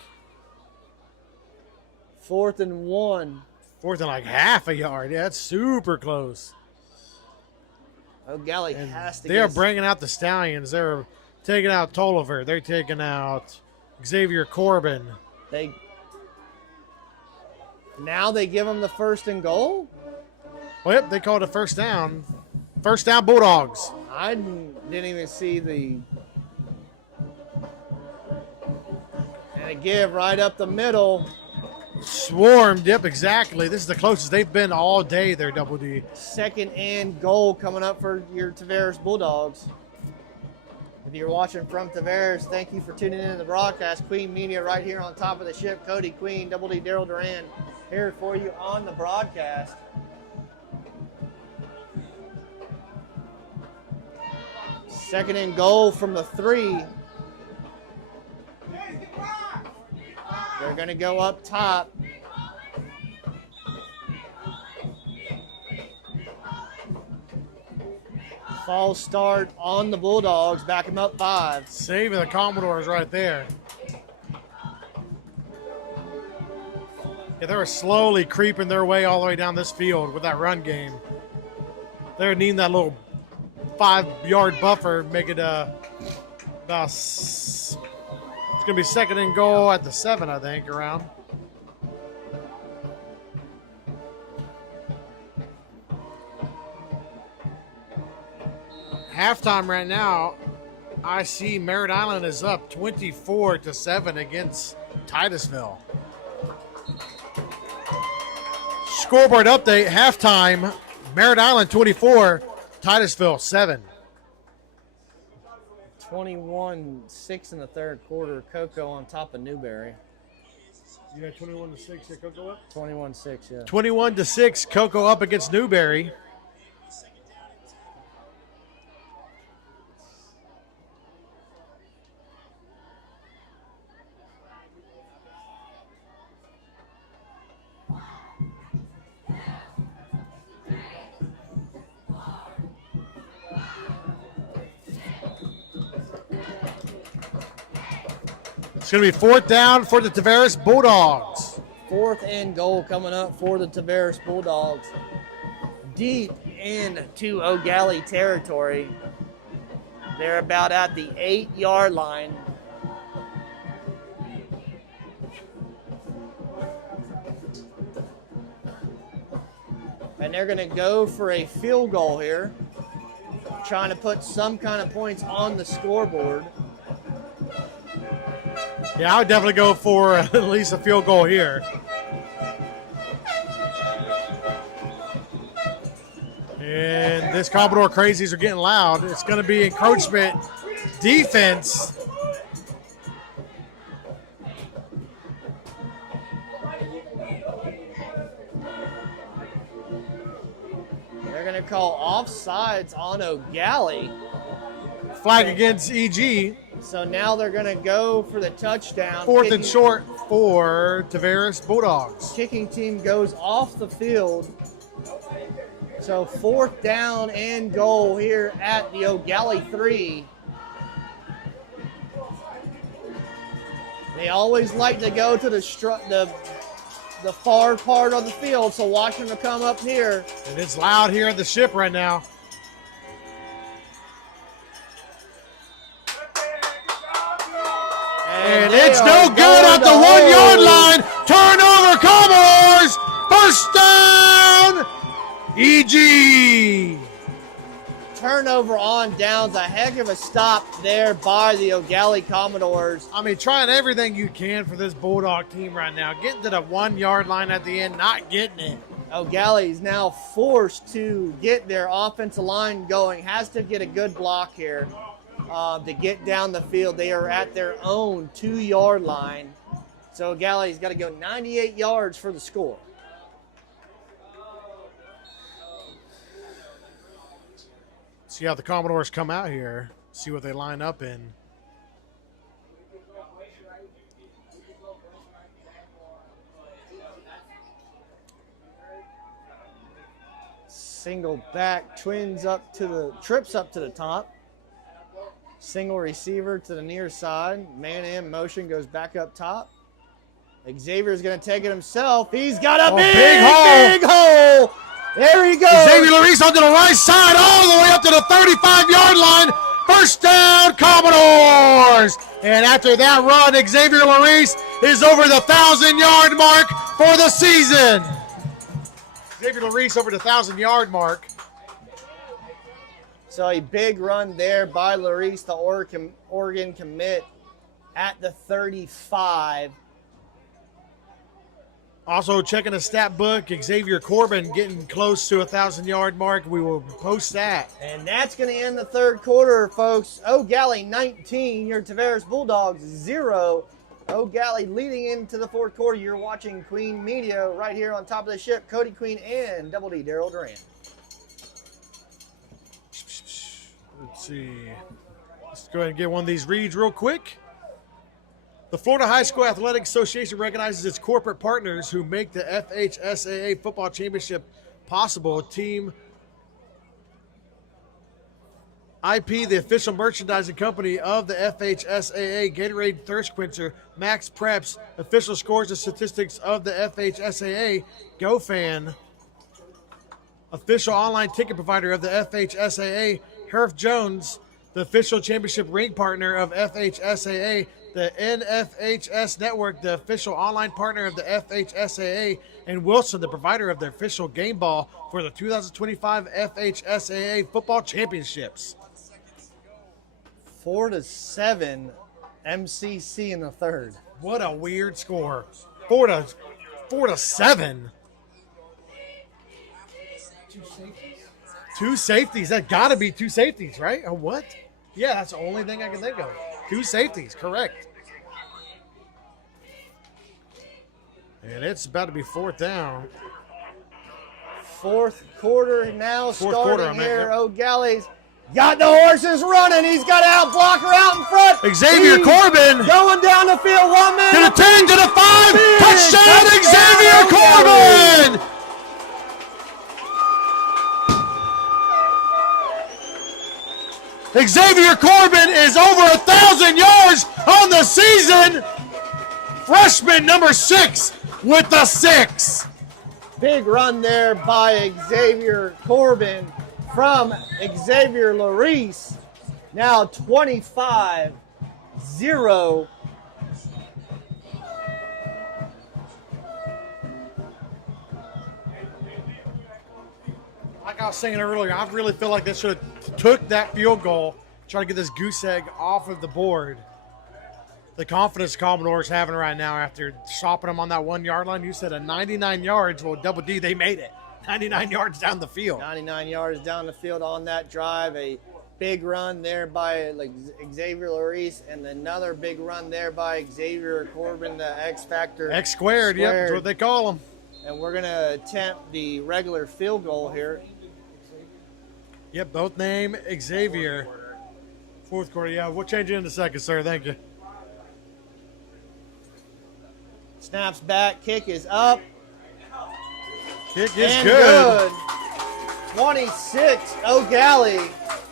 4th and 1. Fourth and like half a yard. Yeah, that's super close. Eau Gallie has to They are bringing out the Stallions. They're taking out Tolliver. They're taking out Xavier Corbin. Now they give them the 1st and goal? Well, yep, they called it first down. First down, Bulldogs. I didn't even see the. And a give right up the middle. Swarmed, yep, exactly. This is the closest they've been all day, their double D. 2nd and goal coming up for your Tavares Bulldogs. If you're watching from Tavares, thank you for tuning in to the broadcast. Queen Media right here on top of the ship. Cody Queen, Double D Daryl Duran here for you on the broadcast. Second and goal from the 3. They're going to go up top. False start on the Bulldogs. Back them up 5. Saving the Commodores right there. Yeah, they were slowly creeping their way all the way down this field with that run game. They're needing that little 5-yard buffer, make it about. It's going to be second and goal at the 7, I think, around. Halftime right now, I see Merritt Island is up 24-7 against Titusville. Scoreboard update, halftime, Merritt Island 24, Titusville 7. 21-6 in the third quarter. Cocoa on top of Newberry. You got 21-6 at Cocoa up? 21-6, yeah. 21-6, Cocoa up against Newberry. It's going to be fourth down for the Tavares Bulldogs. 4th and goal coming up for the Tavares Bulldogs. Deep into Eau Gallie territory. They're about at the 8-yard line. And they're going to go for a field goal here, trying to put some kind of points on the scoreboard. Yeah, I would definitely go for at least a field goal here. And this Commodore crazies are getting loud. It's going to be encroachment defense. They're going to call offsides on Eau Gallie. Flag against EG. So now they're going to go for the touchdown. Fourth and short for Tavares Bulldogs. Kicking team goes off the field. So 4th down and goal here at the Eau Gallie 3. They always like to go to the far part of the field, so watch them to come up here. And it's loud here at the ship right now. And it's no good at the 1-yard line. Turnover, Commodores. First down, EG. Turnover on downs. A heck of a stop there by the Eau Gallie Commodores. I mean, trying everything you can for this Bulldog team right now. Getting to the 1-yard line at the end, not getting it. Eau Gallie is now forced to get their offensive line going. Has to get a good block here. To get down the field. They are at their own 2-yard line. So Galley's got to go 98 yards for the score. See how the Commodores come out here. See what they line up in. Single back, trips up to the top. Single receiver to the near side. Man in motion, goes back up top. Xavier's going to take it himself. He's got a big hole. There he goes. Xavier Larice onto the right side all the way up to the 35-yard line. First down, Commodores. And after that run, Xavier Larice is over the 1,000-yard mark for the season. Xavier Larice over the 1,000-yard mark. So a big run there by Larice, the Oregon commit at the 35. Also checking the stat book, Xavier Corbin getting close to a 1,000-yard mark. We will post that. And that's going to end the third quarter, folks. Eau Gallie 19, your Tavares Bulldogs 0. Eau Gallie leading into the fourth quarter. You're watching Queen Media right here on top of the ship. Cody Queen and Double D Daryl Duran. Let's see. Let's go ahead and get one of these reads real quick. The Florida High School Athletic Association recognizes its corporate partners who make the FHSAA Football Championship possible. Team IP, the official merchandising company of the FHSAA, Gatorade Thirst Quencher, Max Preps, official scores and statistics of the FHSAA, GoFan, official online ticket provider of the FHSAA, Herf Jones, the official championship ring partner of FHSAA, the NFHS Network, the official online partner of the FHSAA, and Wilson, the provider of the official game ball for the 2025 FHSAA Football Championships. 4-7, MCC in the third. What a weird score. 4-7. Two safeties. That got to be two safeties, right? Or what? Yeah, that's the only thing I can think of. Two safeties, correct. And it's about to be fourth down. Fourth quarter now starting quarter, here. yep. Eau Gallie's got the horses running. He's got out blocker out in front. Xavier He's Corbin. going down the field. 1 minute. To the 10, to the 5. Big Touchdown, Xavier Eau Gallie. Corbin. Xavier Corbin is over 1,000 yards on the season. Freshman number 6 with the 6. Big run there by Xavier Corbin from Xavier Larice. Now 25-0. Like I was saying earlier, I really feel like they should have took that field goal, try to get this goose egg off of the board. The confidence Commodore's having right now after stopping them on that 1 yard line. You said a 99 yards. Well, Double D, they made it. 99 yards down the field. 99 yards down the field on that drive. A big run there by Xavier Larice, and another big run there by Xavier Corbin, the X Factor. X squared, yep, that's what they call them. And we're going to attempt the regular field goal here. Yep, both name Xavier. Fourth quarter, yeah. We'll change it in a second, sir. Thank you. Snaps back, kick is up. Kick is And good. 26, Eau Gallie.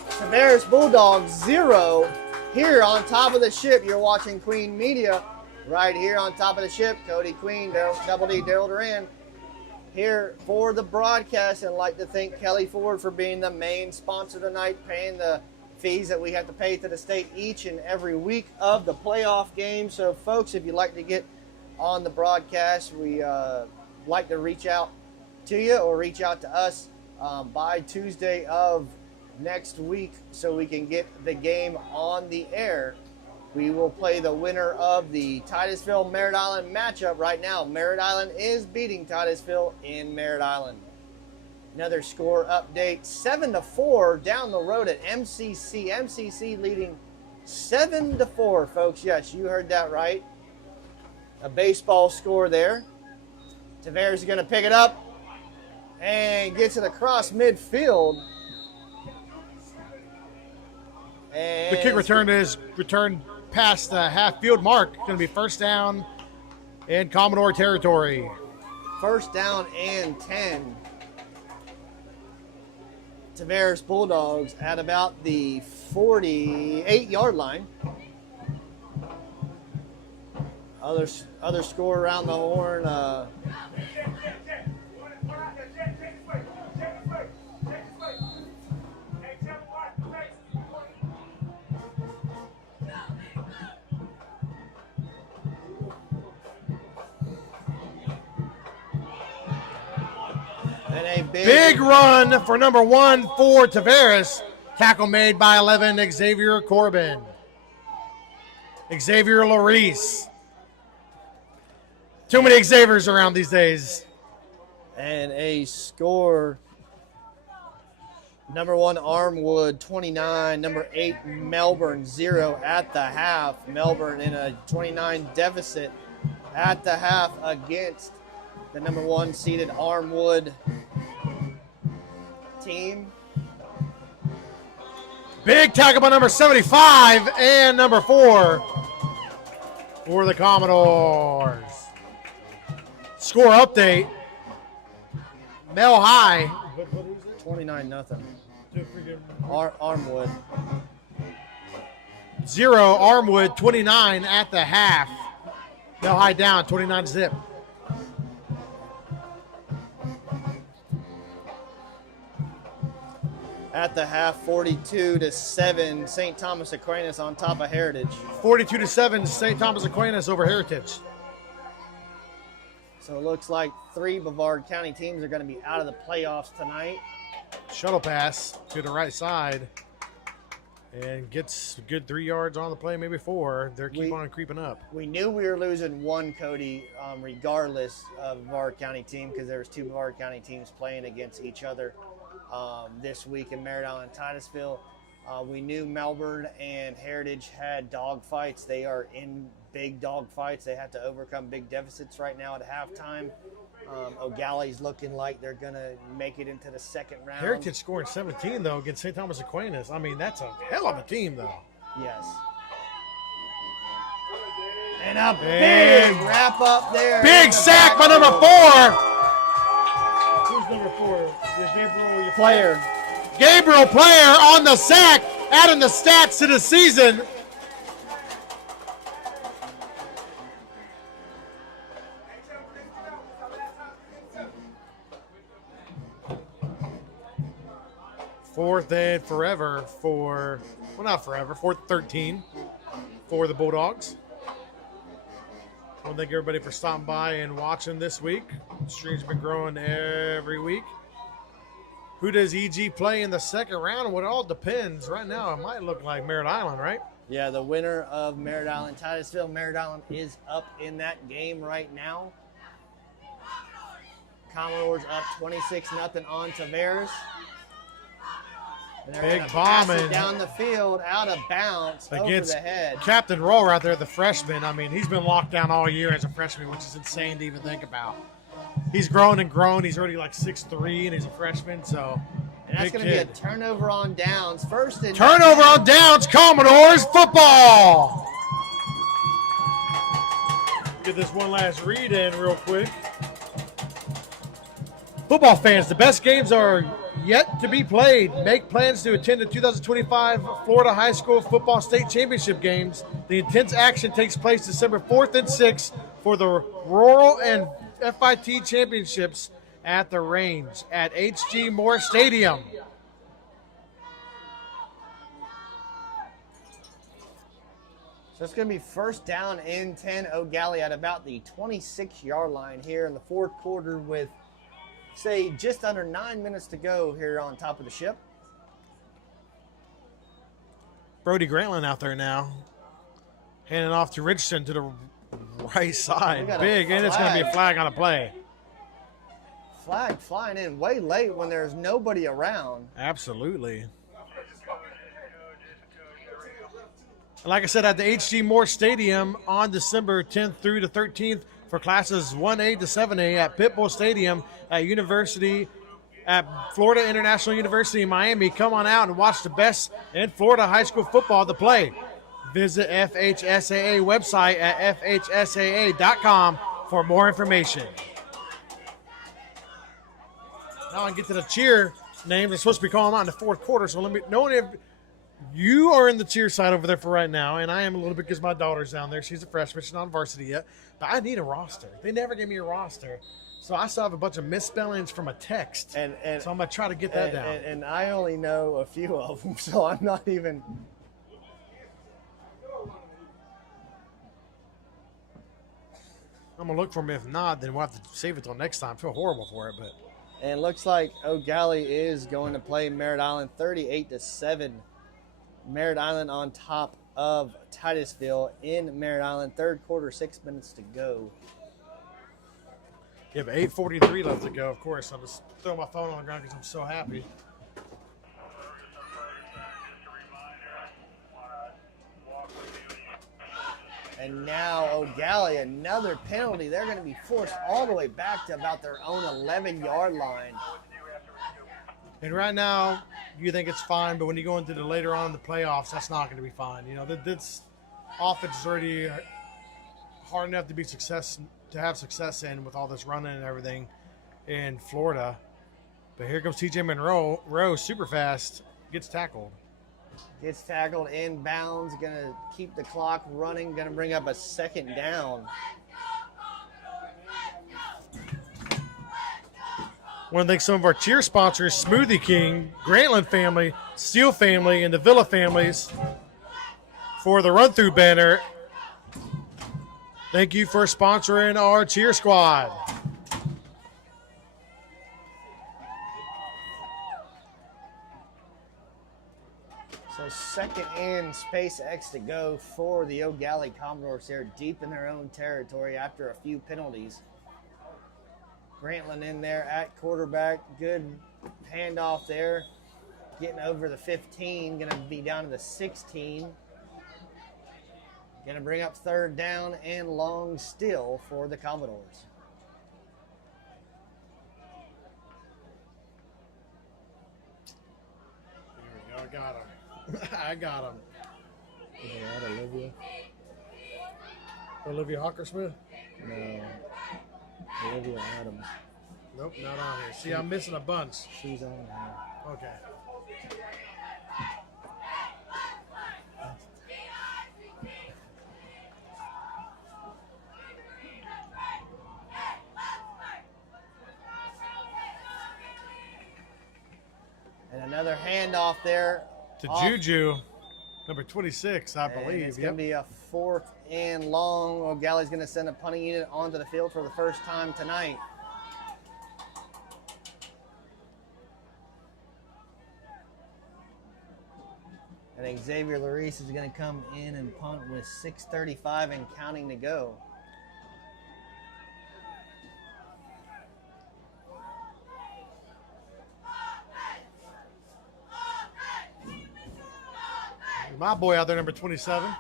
Tavares Bulldogs 0. Here on top of the ship, you're watching Queen Media. Right here on top of the ship, Cody Queen, Double D, Daryl Duran. Here for the broadcast, and I'd like to thank Kelly Ford for being the main sponsor tonight, paying the fees that we have to pay to the state each and every week of the playoff game. So, folks, if you'd like to get on the broadcast, we like to reach out to you or reach out to us by Tuesday of next week so we can get the game on the air. We will play the winner of the Titusville Merritt Island matchup right now. Merritt Island is beating Titusville in Merritt Island. Another score update, 7-4 down the road at MCC. MCC leading 7-4, folks. Yes, you heard that right. A baseball score there. Tavares is going to pick it up and gets it across midfield. And The kick return is returned past the half field mark. Going to be first down in Commodore territory. first down and 10. Tavares Bulldogs at about the 48-yard line. Other score around the horn. And a Big run for number 1 for Tavares. Tackle made by 11, Xavier Corbin. Xavier Larice. Too many Xaviers around these days. And a score. Number 1, Armwood, 29. Number 8, Melbourne, 0 at the half. Melbourne in a 29 deficit at the half against the number 1 seeded Armwood team. Big tackle by number 75 and number 4 for the Commodores. Score update. Mel High. 29-0. Armwood. 0 Armwood, 29 at the half. Mel High down, 29 zip. At the half, 42-7, St. Thomas Aquinas on top of Heritage. 42-7, St. Thomas Aquinas over Heritage. So it looks like 3 Brevard County teams are going to be out of the playoffs tonight. Shuttle pass to the right side. and gets a good 3 yards on the play, maybe 4. They're keep on creeping up. We knew we were losing one, Cody, regardless of Brevard County team, because there was 2 Brevard County teams playing against each other this week in Merritt Island and Titusville. We knew Melbourne and Heritage had dog fights. They are in big dog fights. They have to overcome big deficits right now at halftime. Eau Gallie's looking like they're going to make it into the second round. Heritage scoring 17, though, against St. Thomas Aquinas. I mean, that's a hell of a team, though. Yes. And a big wrap up there. Big sack by number 4. Who's number 4? Gabriel Player. Gabriel Player on the sack, adding the stats to the season. Fourth and forever for, well, not forever, 4th 13 for the Bulldogs. I want to thank everybody for stopping by and watching this week. The stream's been growing every week. Who does EG play in the second round? Well, it all depends. Right now, it might look like Merritt Island, right? Yeah, the winner of Merritt Island Titusville. Merritt Island is up in that game right now. Commodores up 26-0 on Tavares. And they're Big gonna pass it bombing down the field, out of bounds, over against the head. Captain Roller out there, the freshman. I mean, he's been locked down all year as a freshman, which is insane to even think about. He's grown and grown. He's already like 6'3", and he's a freshman, so And that's going to be a turnover on downs. First and turnover on downs, Commodores football. Get this one last read in real quick. Football fans, the best games are yet to be played. Make plans to attend the 2025 Florida High School Football State Championship games. The intense action takes place December 4th and 6th for the Rural and FIT Championships at the range at H.G. Moore Stadium. So it's going to be first down and 10, Eau Gallie at about the 26-yard line here in the fourth quarter with, say, just under 9 minutes to go here on top of the ship. Brody Grantland out there now. Handing off to Richardson to the right side. Big, and it's going to be a flag on a play. Flag flying in way late when there's nobody around. Absolutely. Like I said, at the H.G. Moore Stadium on December 10th through the 13th for classes 1A to 7A at Pitbull Stadium at Florida International University in Miami. Come on out and watch the best in Florida high school football to play. Visit FHSAA website at FHSAA.com for more information. Now I can get to the cheer names. I'm supposed to be calling them out in the fourth quarter, so let me know if you are in the cheer side over there for right now, and I am a little bit because my daughter's down there. She's a freshman. She's not on varsity yet, but I need a roster. They never gave me a roster, so I still have a bunch of misspellings from a text, so I'm going to try to get that down. And I only know a few of them, so I'm not even... I'm going to look for them. If not, then we'll have to save it till next time. I feel horrible for it, but... And it looks like Eau Gallie is going to play Merritt Island 38-7. Merritt Island on top of Titusville in Merritt Island. Third quarter, 6 minutes to go. Yeah, but 8:43 left to go, of course. I'm just throwing my phone on the ground because I'm so happy. And now Eau Gallie, another penalty. They're going to be forced all the way back to about their own 11-yard line. And right now, you think it's fine, but when you go into the later on in the playoffs, that's not going to be fine. You know, this offense is already hard enough to have success in with all this running and everything in Florida. But here comes TJ Monroe, super fast, gets tackled. Gets tackled inbounds, going to keep the clock running, going to bring up a second down. I want to thank some of our cheer sponsors, Smoothie King, Grantland family, Steele family, and the Villa families for the run-through banner. Thank you for sponsoring our cheer squad. So So second and SpaceX to go for the Eau Gallie Commodores here, deep in their own territory after a few penalties. Grantland in there at quarterback. Good handoff there. Getting over the 15. Going to be down to the 16. Going to bring up third down and long still for the Commodores. There we go. I got him. I got him. Olivia? Olivia Hawkersmith? No. Olivia Adams. Nope, not on here. See, I'm missing a bunch. She's on here. Okay. And another handoff there. To Juju, number 26, I believe. It's going to be a fourth and long. Eau Gallie's going to send a punting unit onto the field for the first time tonight. I think Xavier Larice is going to come in and punt with 6:35 and counting to go. My boy out there, number 27.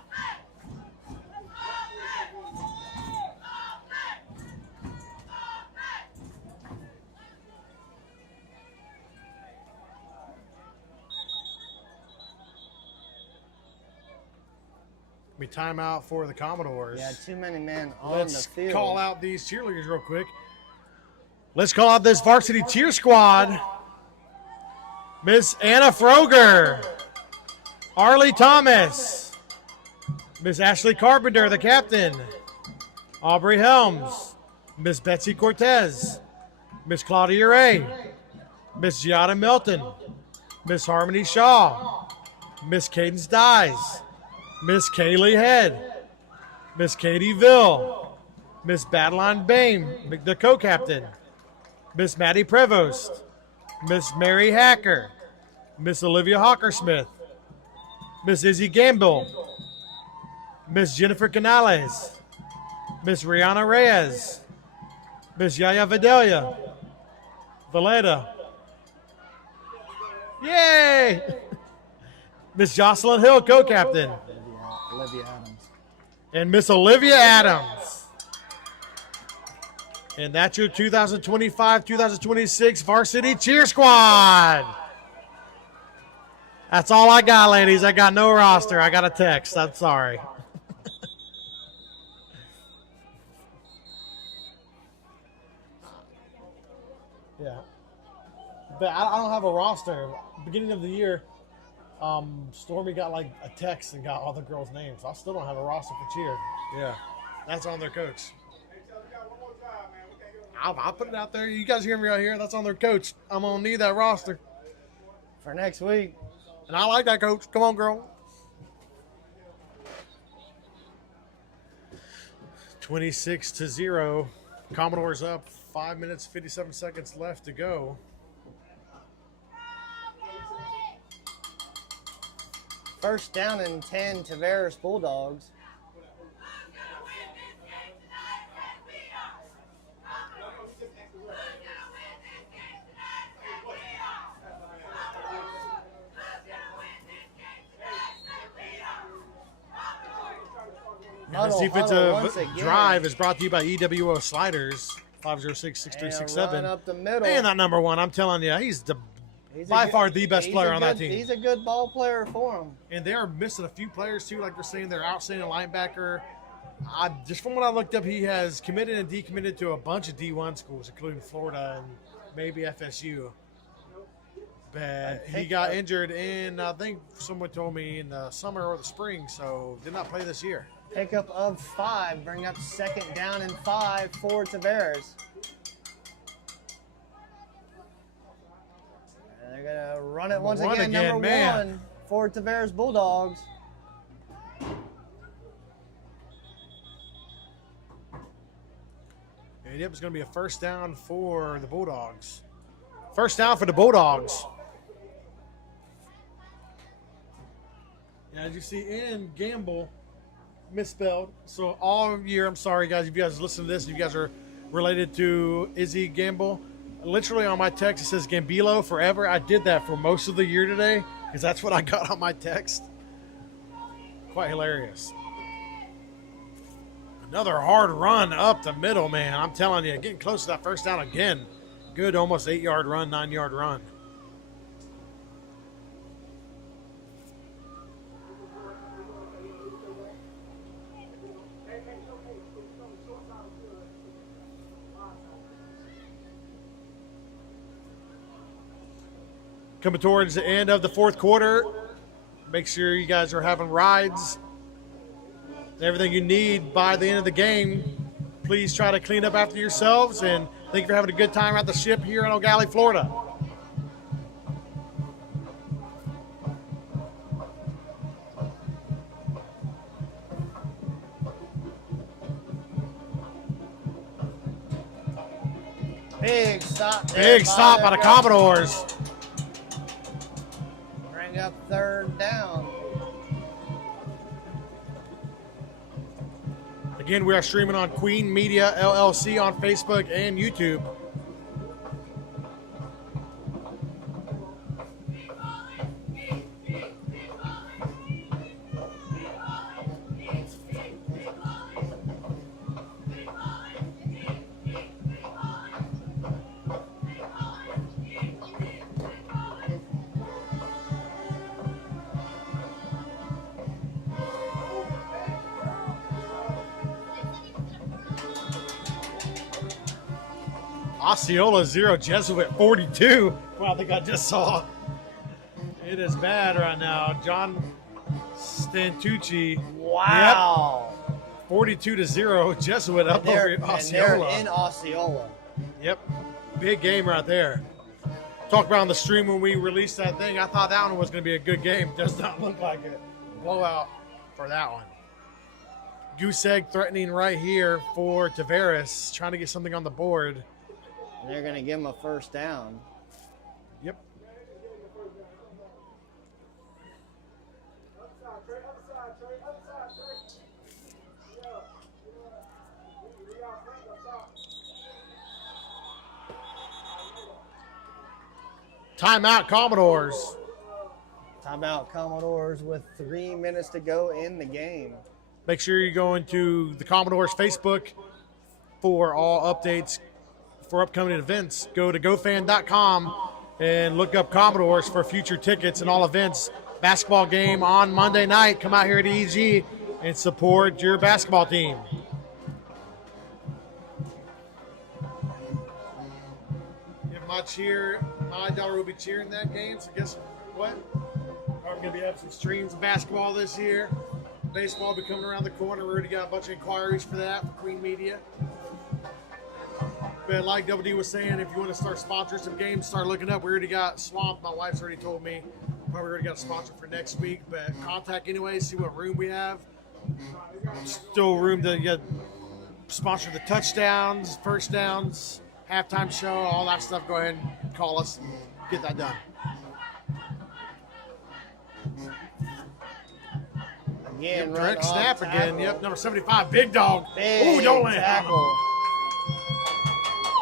Be timeout for the Commodores. Yeah, too many men on Let's the field. call out these cheerleaders real quick. Let's call out this varsity cheer squad. Miss Anna Froger, Arlie Thomas, Miss Ashley Carpenter, the captain, Aubrey Helms, Miss Betsy Cortez, Miss Claudia Ray, Miss Giada Milton, Miss Harmony Shaw, Miss Cadence Dyes, Miss Kaylee Head, Miss Katie Ville, Miss Badeline Bain, the co-captain, Miss Maddie Prevost, Miss Mary Hacker, Miss Olivia Hawkersmith, Miss Izzy Gamble, Miss Jennifer Canales, Miss Rihanna Reyes, Miss Yaya Vidalia, Valeda, yay! Miss Jocelyn Hill, co-captain, Olivia Adams. and Miss Olivia Adams. And that's your 2025-2026 varsity cheer squad. That's all I got, ladies. I got no roster. I got a text. I'm sorry. Yeah. But I don't have a roster. Beginning of the year, Stormy got like a text and got all the girls' names. I still don't have a roster for cheer. Yeah. That's on their coach. I'll put it out there. You guys hear me right here? That's on their coach. I'm going to need that roster. For next week. And I like that, coach. Come on, girl. 26-0. Commodores up. 5 minutes, 57 seconds left to go. First down and 10, Tavares Bulldogs. This defensive drive is brought to you by EWO Sliders, 506-6367. Run up the middle. And that number one, I'm telling you, he's by far the best player on that team. He's a good ball player for him. And they are missing a few players, too. Like they're saying, they're outstanding linebacker. Just from what I looked up, he has committed and decommitted to a bunch of D1 schools, including Florida and maybe FSU. But he got injured in, I think someone told me, in the summer or the spring, so did not play this year. Pickup of 5, bring up second down and 5 for Tavares. And they're going to run it once again, number 1 for Tavares Bulldogs. And yep, it's going to be a first down for the Bulldogs. First down for the Bulldogs. As you see, in Gamble, misspelled. So all year, I'm sorry, guys, if you guys listen to this, you guys are related to Izzy Gamble. Literally on my text, it says Gambilo forever. I did that for most of the year today because that's what I got on my text. Quite hilarious. Another hard run up the middle, man. I'm telling you, getting close to that first down again. Good, almost 8-yard run, 9-yard run. Coming towards the end of the fourth quarter. Make sure you guys are having rides and everything you need by the end of the game. Please try to clean up after yourselves, and thank you for having a good time at the ship here in Eau Gallie, Florida. Big stop. Big stop by the Commodores. Bring up third down. Again, we are streaming on Queen Media LLC on Facebook and YouTube. Osceola 0, Jesuit 42. Wow, I think I just saw. It is bad right now. John Stantucci. Wow. Yep. 42-0, Jesuit up over Osceola. They're in Osceola. Yep. Big game right there. Talked about on the stream when we released that thing. I thought that one was going to be a good game. Does not look like a blowout for that one. Goose egg threatening right here for Tavares, trying to get something on the board. And they're going to give him a first down. Yep. Timeout, Commodores. Timeout, Commodores, with 3 minutes to go in the game. Make sure you go into the Commodores Facebook for all updates for upcoming events. Go to gofan.com and look up Commodores for future tickets and all events. Basketball game on Monday night. Come out here to EG and support your basketball team. My daughter will be cheering that game, so guess what? I'm going to be having some streams of basketball this year. Baseball will be coming around the corner. We already got a bunch of inquiries for that for Queen Media. But like Double D was saying, if you want to start sponsoring some games, start looking up. We already got Swamp. My wife's already told me. Probably already got a sponsor for next week. But contact anyway, see what room we have. Still room to get sponsor the touchdowns, first downs, halftime show, all that stuff. Go ahead and call us and get that done. Again, Direct snap tackle. again. Yep, number 75, Big Dog. Big Ooh, don't land. tackle.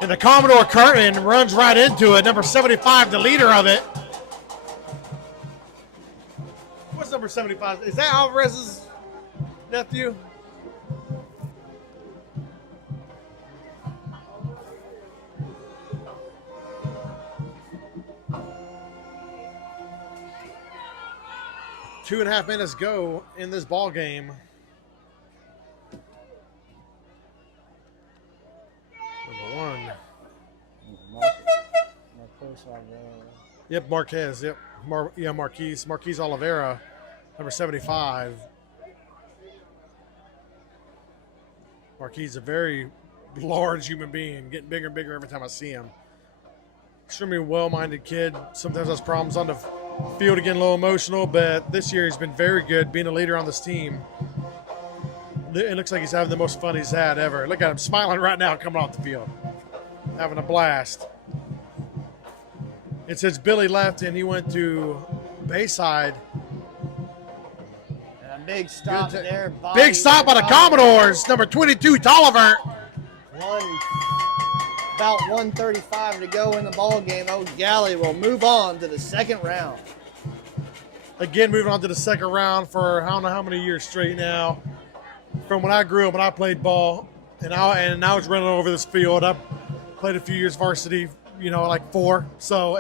And the Commodore curtain runs right into it. Number 75, the leader of it. What's number 75? Is that Alvarez's nephew? Two and a half minutes go in this ball game. Number one. Yep, Marquez. Yep, Marquise Oliveira, number 75. Marquise is a very large human being, getting bigger and bigger every time I see him. Extremely well-minded kid. Sometimes has problems on the field, getting a little emotional, but this year he's been very good, being a leader on this team. It looks like he's having the most fun he's had ever. Look at him smiling right now coming off the field. Having a blast. It says Billy left and he went to Bayside. Big stop Good there. Big stop by the Commodores. Number 22, Tolliver. About 1:35 to go in the ball game. Eau Gallie will move on to the second round. Again, moving on to the second round for I don't know how many years straight now. From when I grew up, when I played ball, and I was running over this field. I played a few years varsity, like 4. So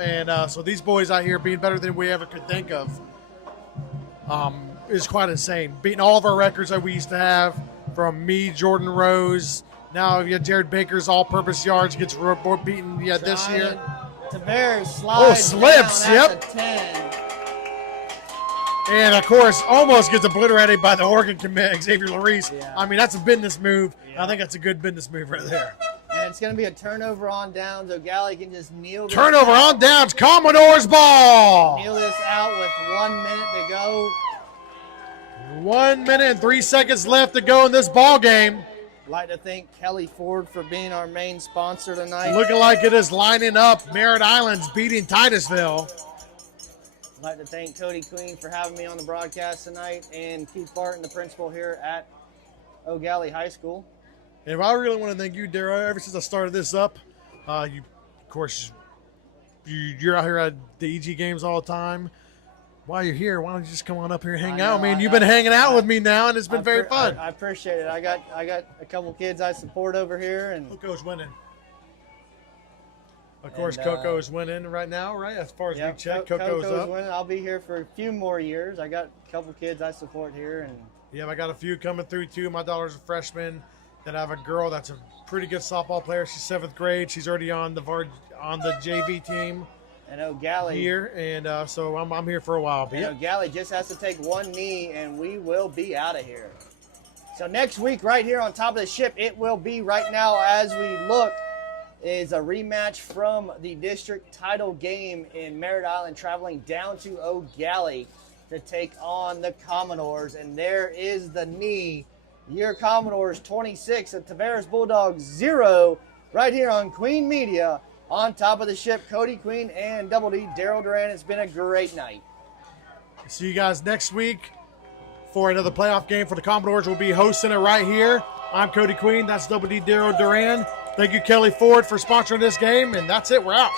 these boys out here being better than we ever could think of is quite insane. Beating all of our records that we used to have, from me, Jordan Rose. Now you got Jared Baker's all-purpose yards gets beaten this year. Tavares slides slips, down yep. at the 10. And, of course, almost gets obliterated by the Oregon commit, Xavier Larice. Yeah. I mean, that's a business move. Yeah. I think that's a good business move right there. And it's going to be a turnover on downs. Eau Gallie can just kneel this Turnover out. on downs. Commodores ball. Kneel this out with 1 minute to go. 1 minute and 3 seconds left to go in this ball game. I'd like to thank Kelly Ford for being our main sponsor tonight. Looking like it is lining up. Merritt Island's beating Titusville. I'd like to thank Cody Queen for having me on the broadcast tonight, and Keith Barton, the principal here at Eau Gallie High School. And I really want to thank you, Darryl. Ever since I started this up, you're out here at the EG games all the time. While you're here, why don't you just come on up here and hang out? You've been hanging out with me now, and it's been very fun. I appreciate it. I got a couple kids I support over here, and Coco's winning. Of course, Coco's winning right now, right? As far as we check, Coco's up. winning. I'll be here for a few more years. I got a couple kids I support here, and yeah, I got a few coming through too. My daughter's a freshman. Then I have a girl that's a pretty good softball player. She's 7th grade. She's already on the JV team. And Eau Gallie here, and so I'm here for a while. But Eau Gallie just has to take one knee, and we will be out of here. So next week, right here on Top of the Ship, it will be right now as we look, is a rematch from the district title game in Merritt Island, traveling down to Eau Gallie to take on the Commodores. And there is the knee. Your Commodores 26 and Tavares Bulldogs 0, right here on Queen Media. On Top of the Ship, Cody Queen and Double D, Darryl Duran. It's been a great night. See you guys next week for another playoff game for the Commodores. We'll be hosting it right here. I'm Cody Queen. That's Double D, Darryl Duran. Thank you, Kelly Ford, for sponsoring this game. And that's it. We're out.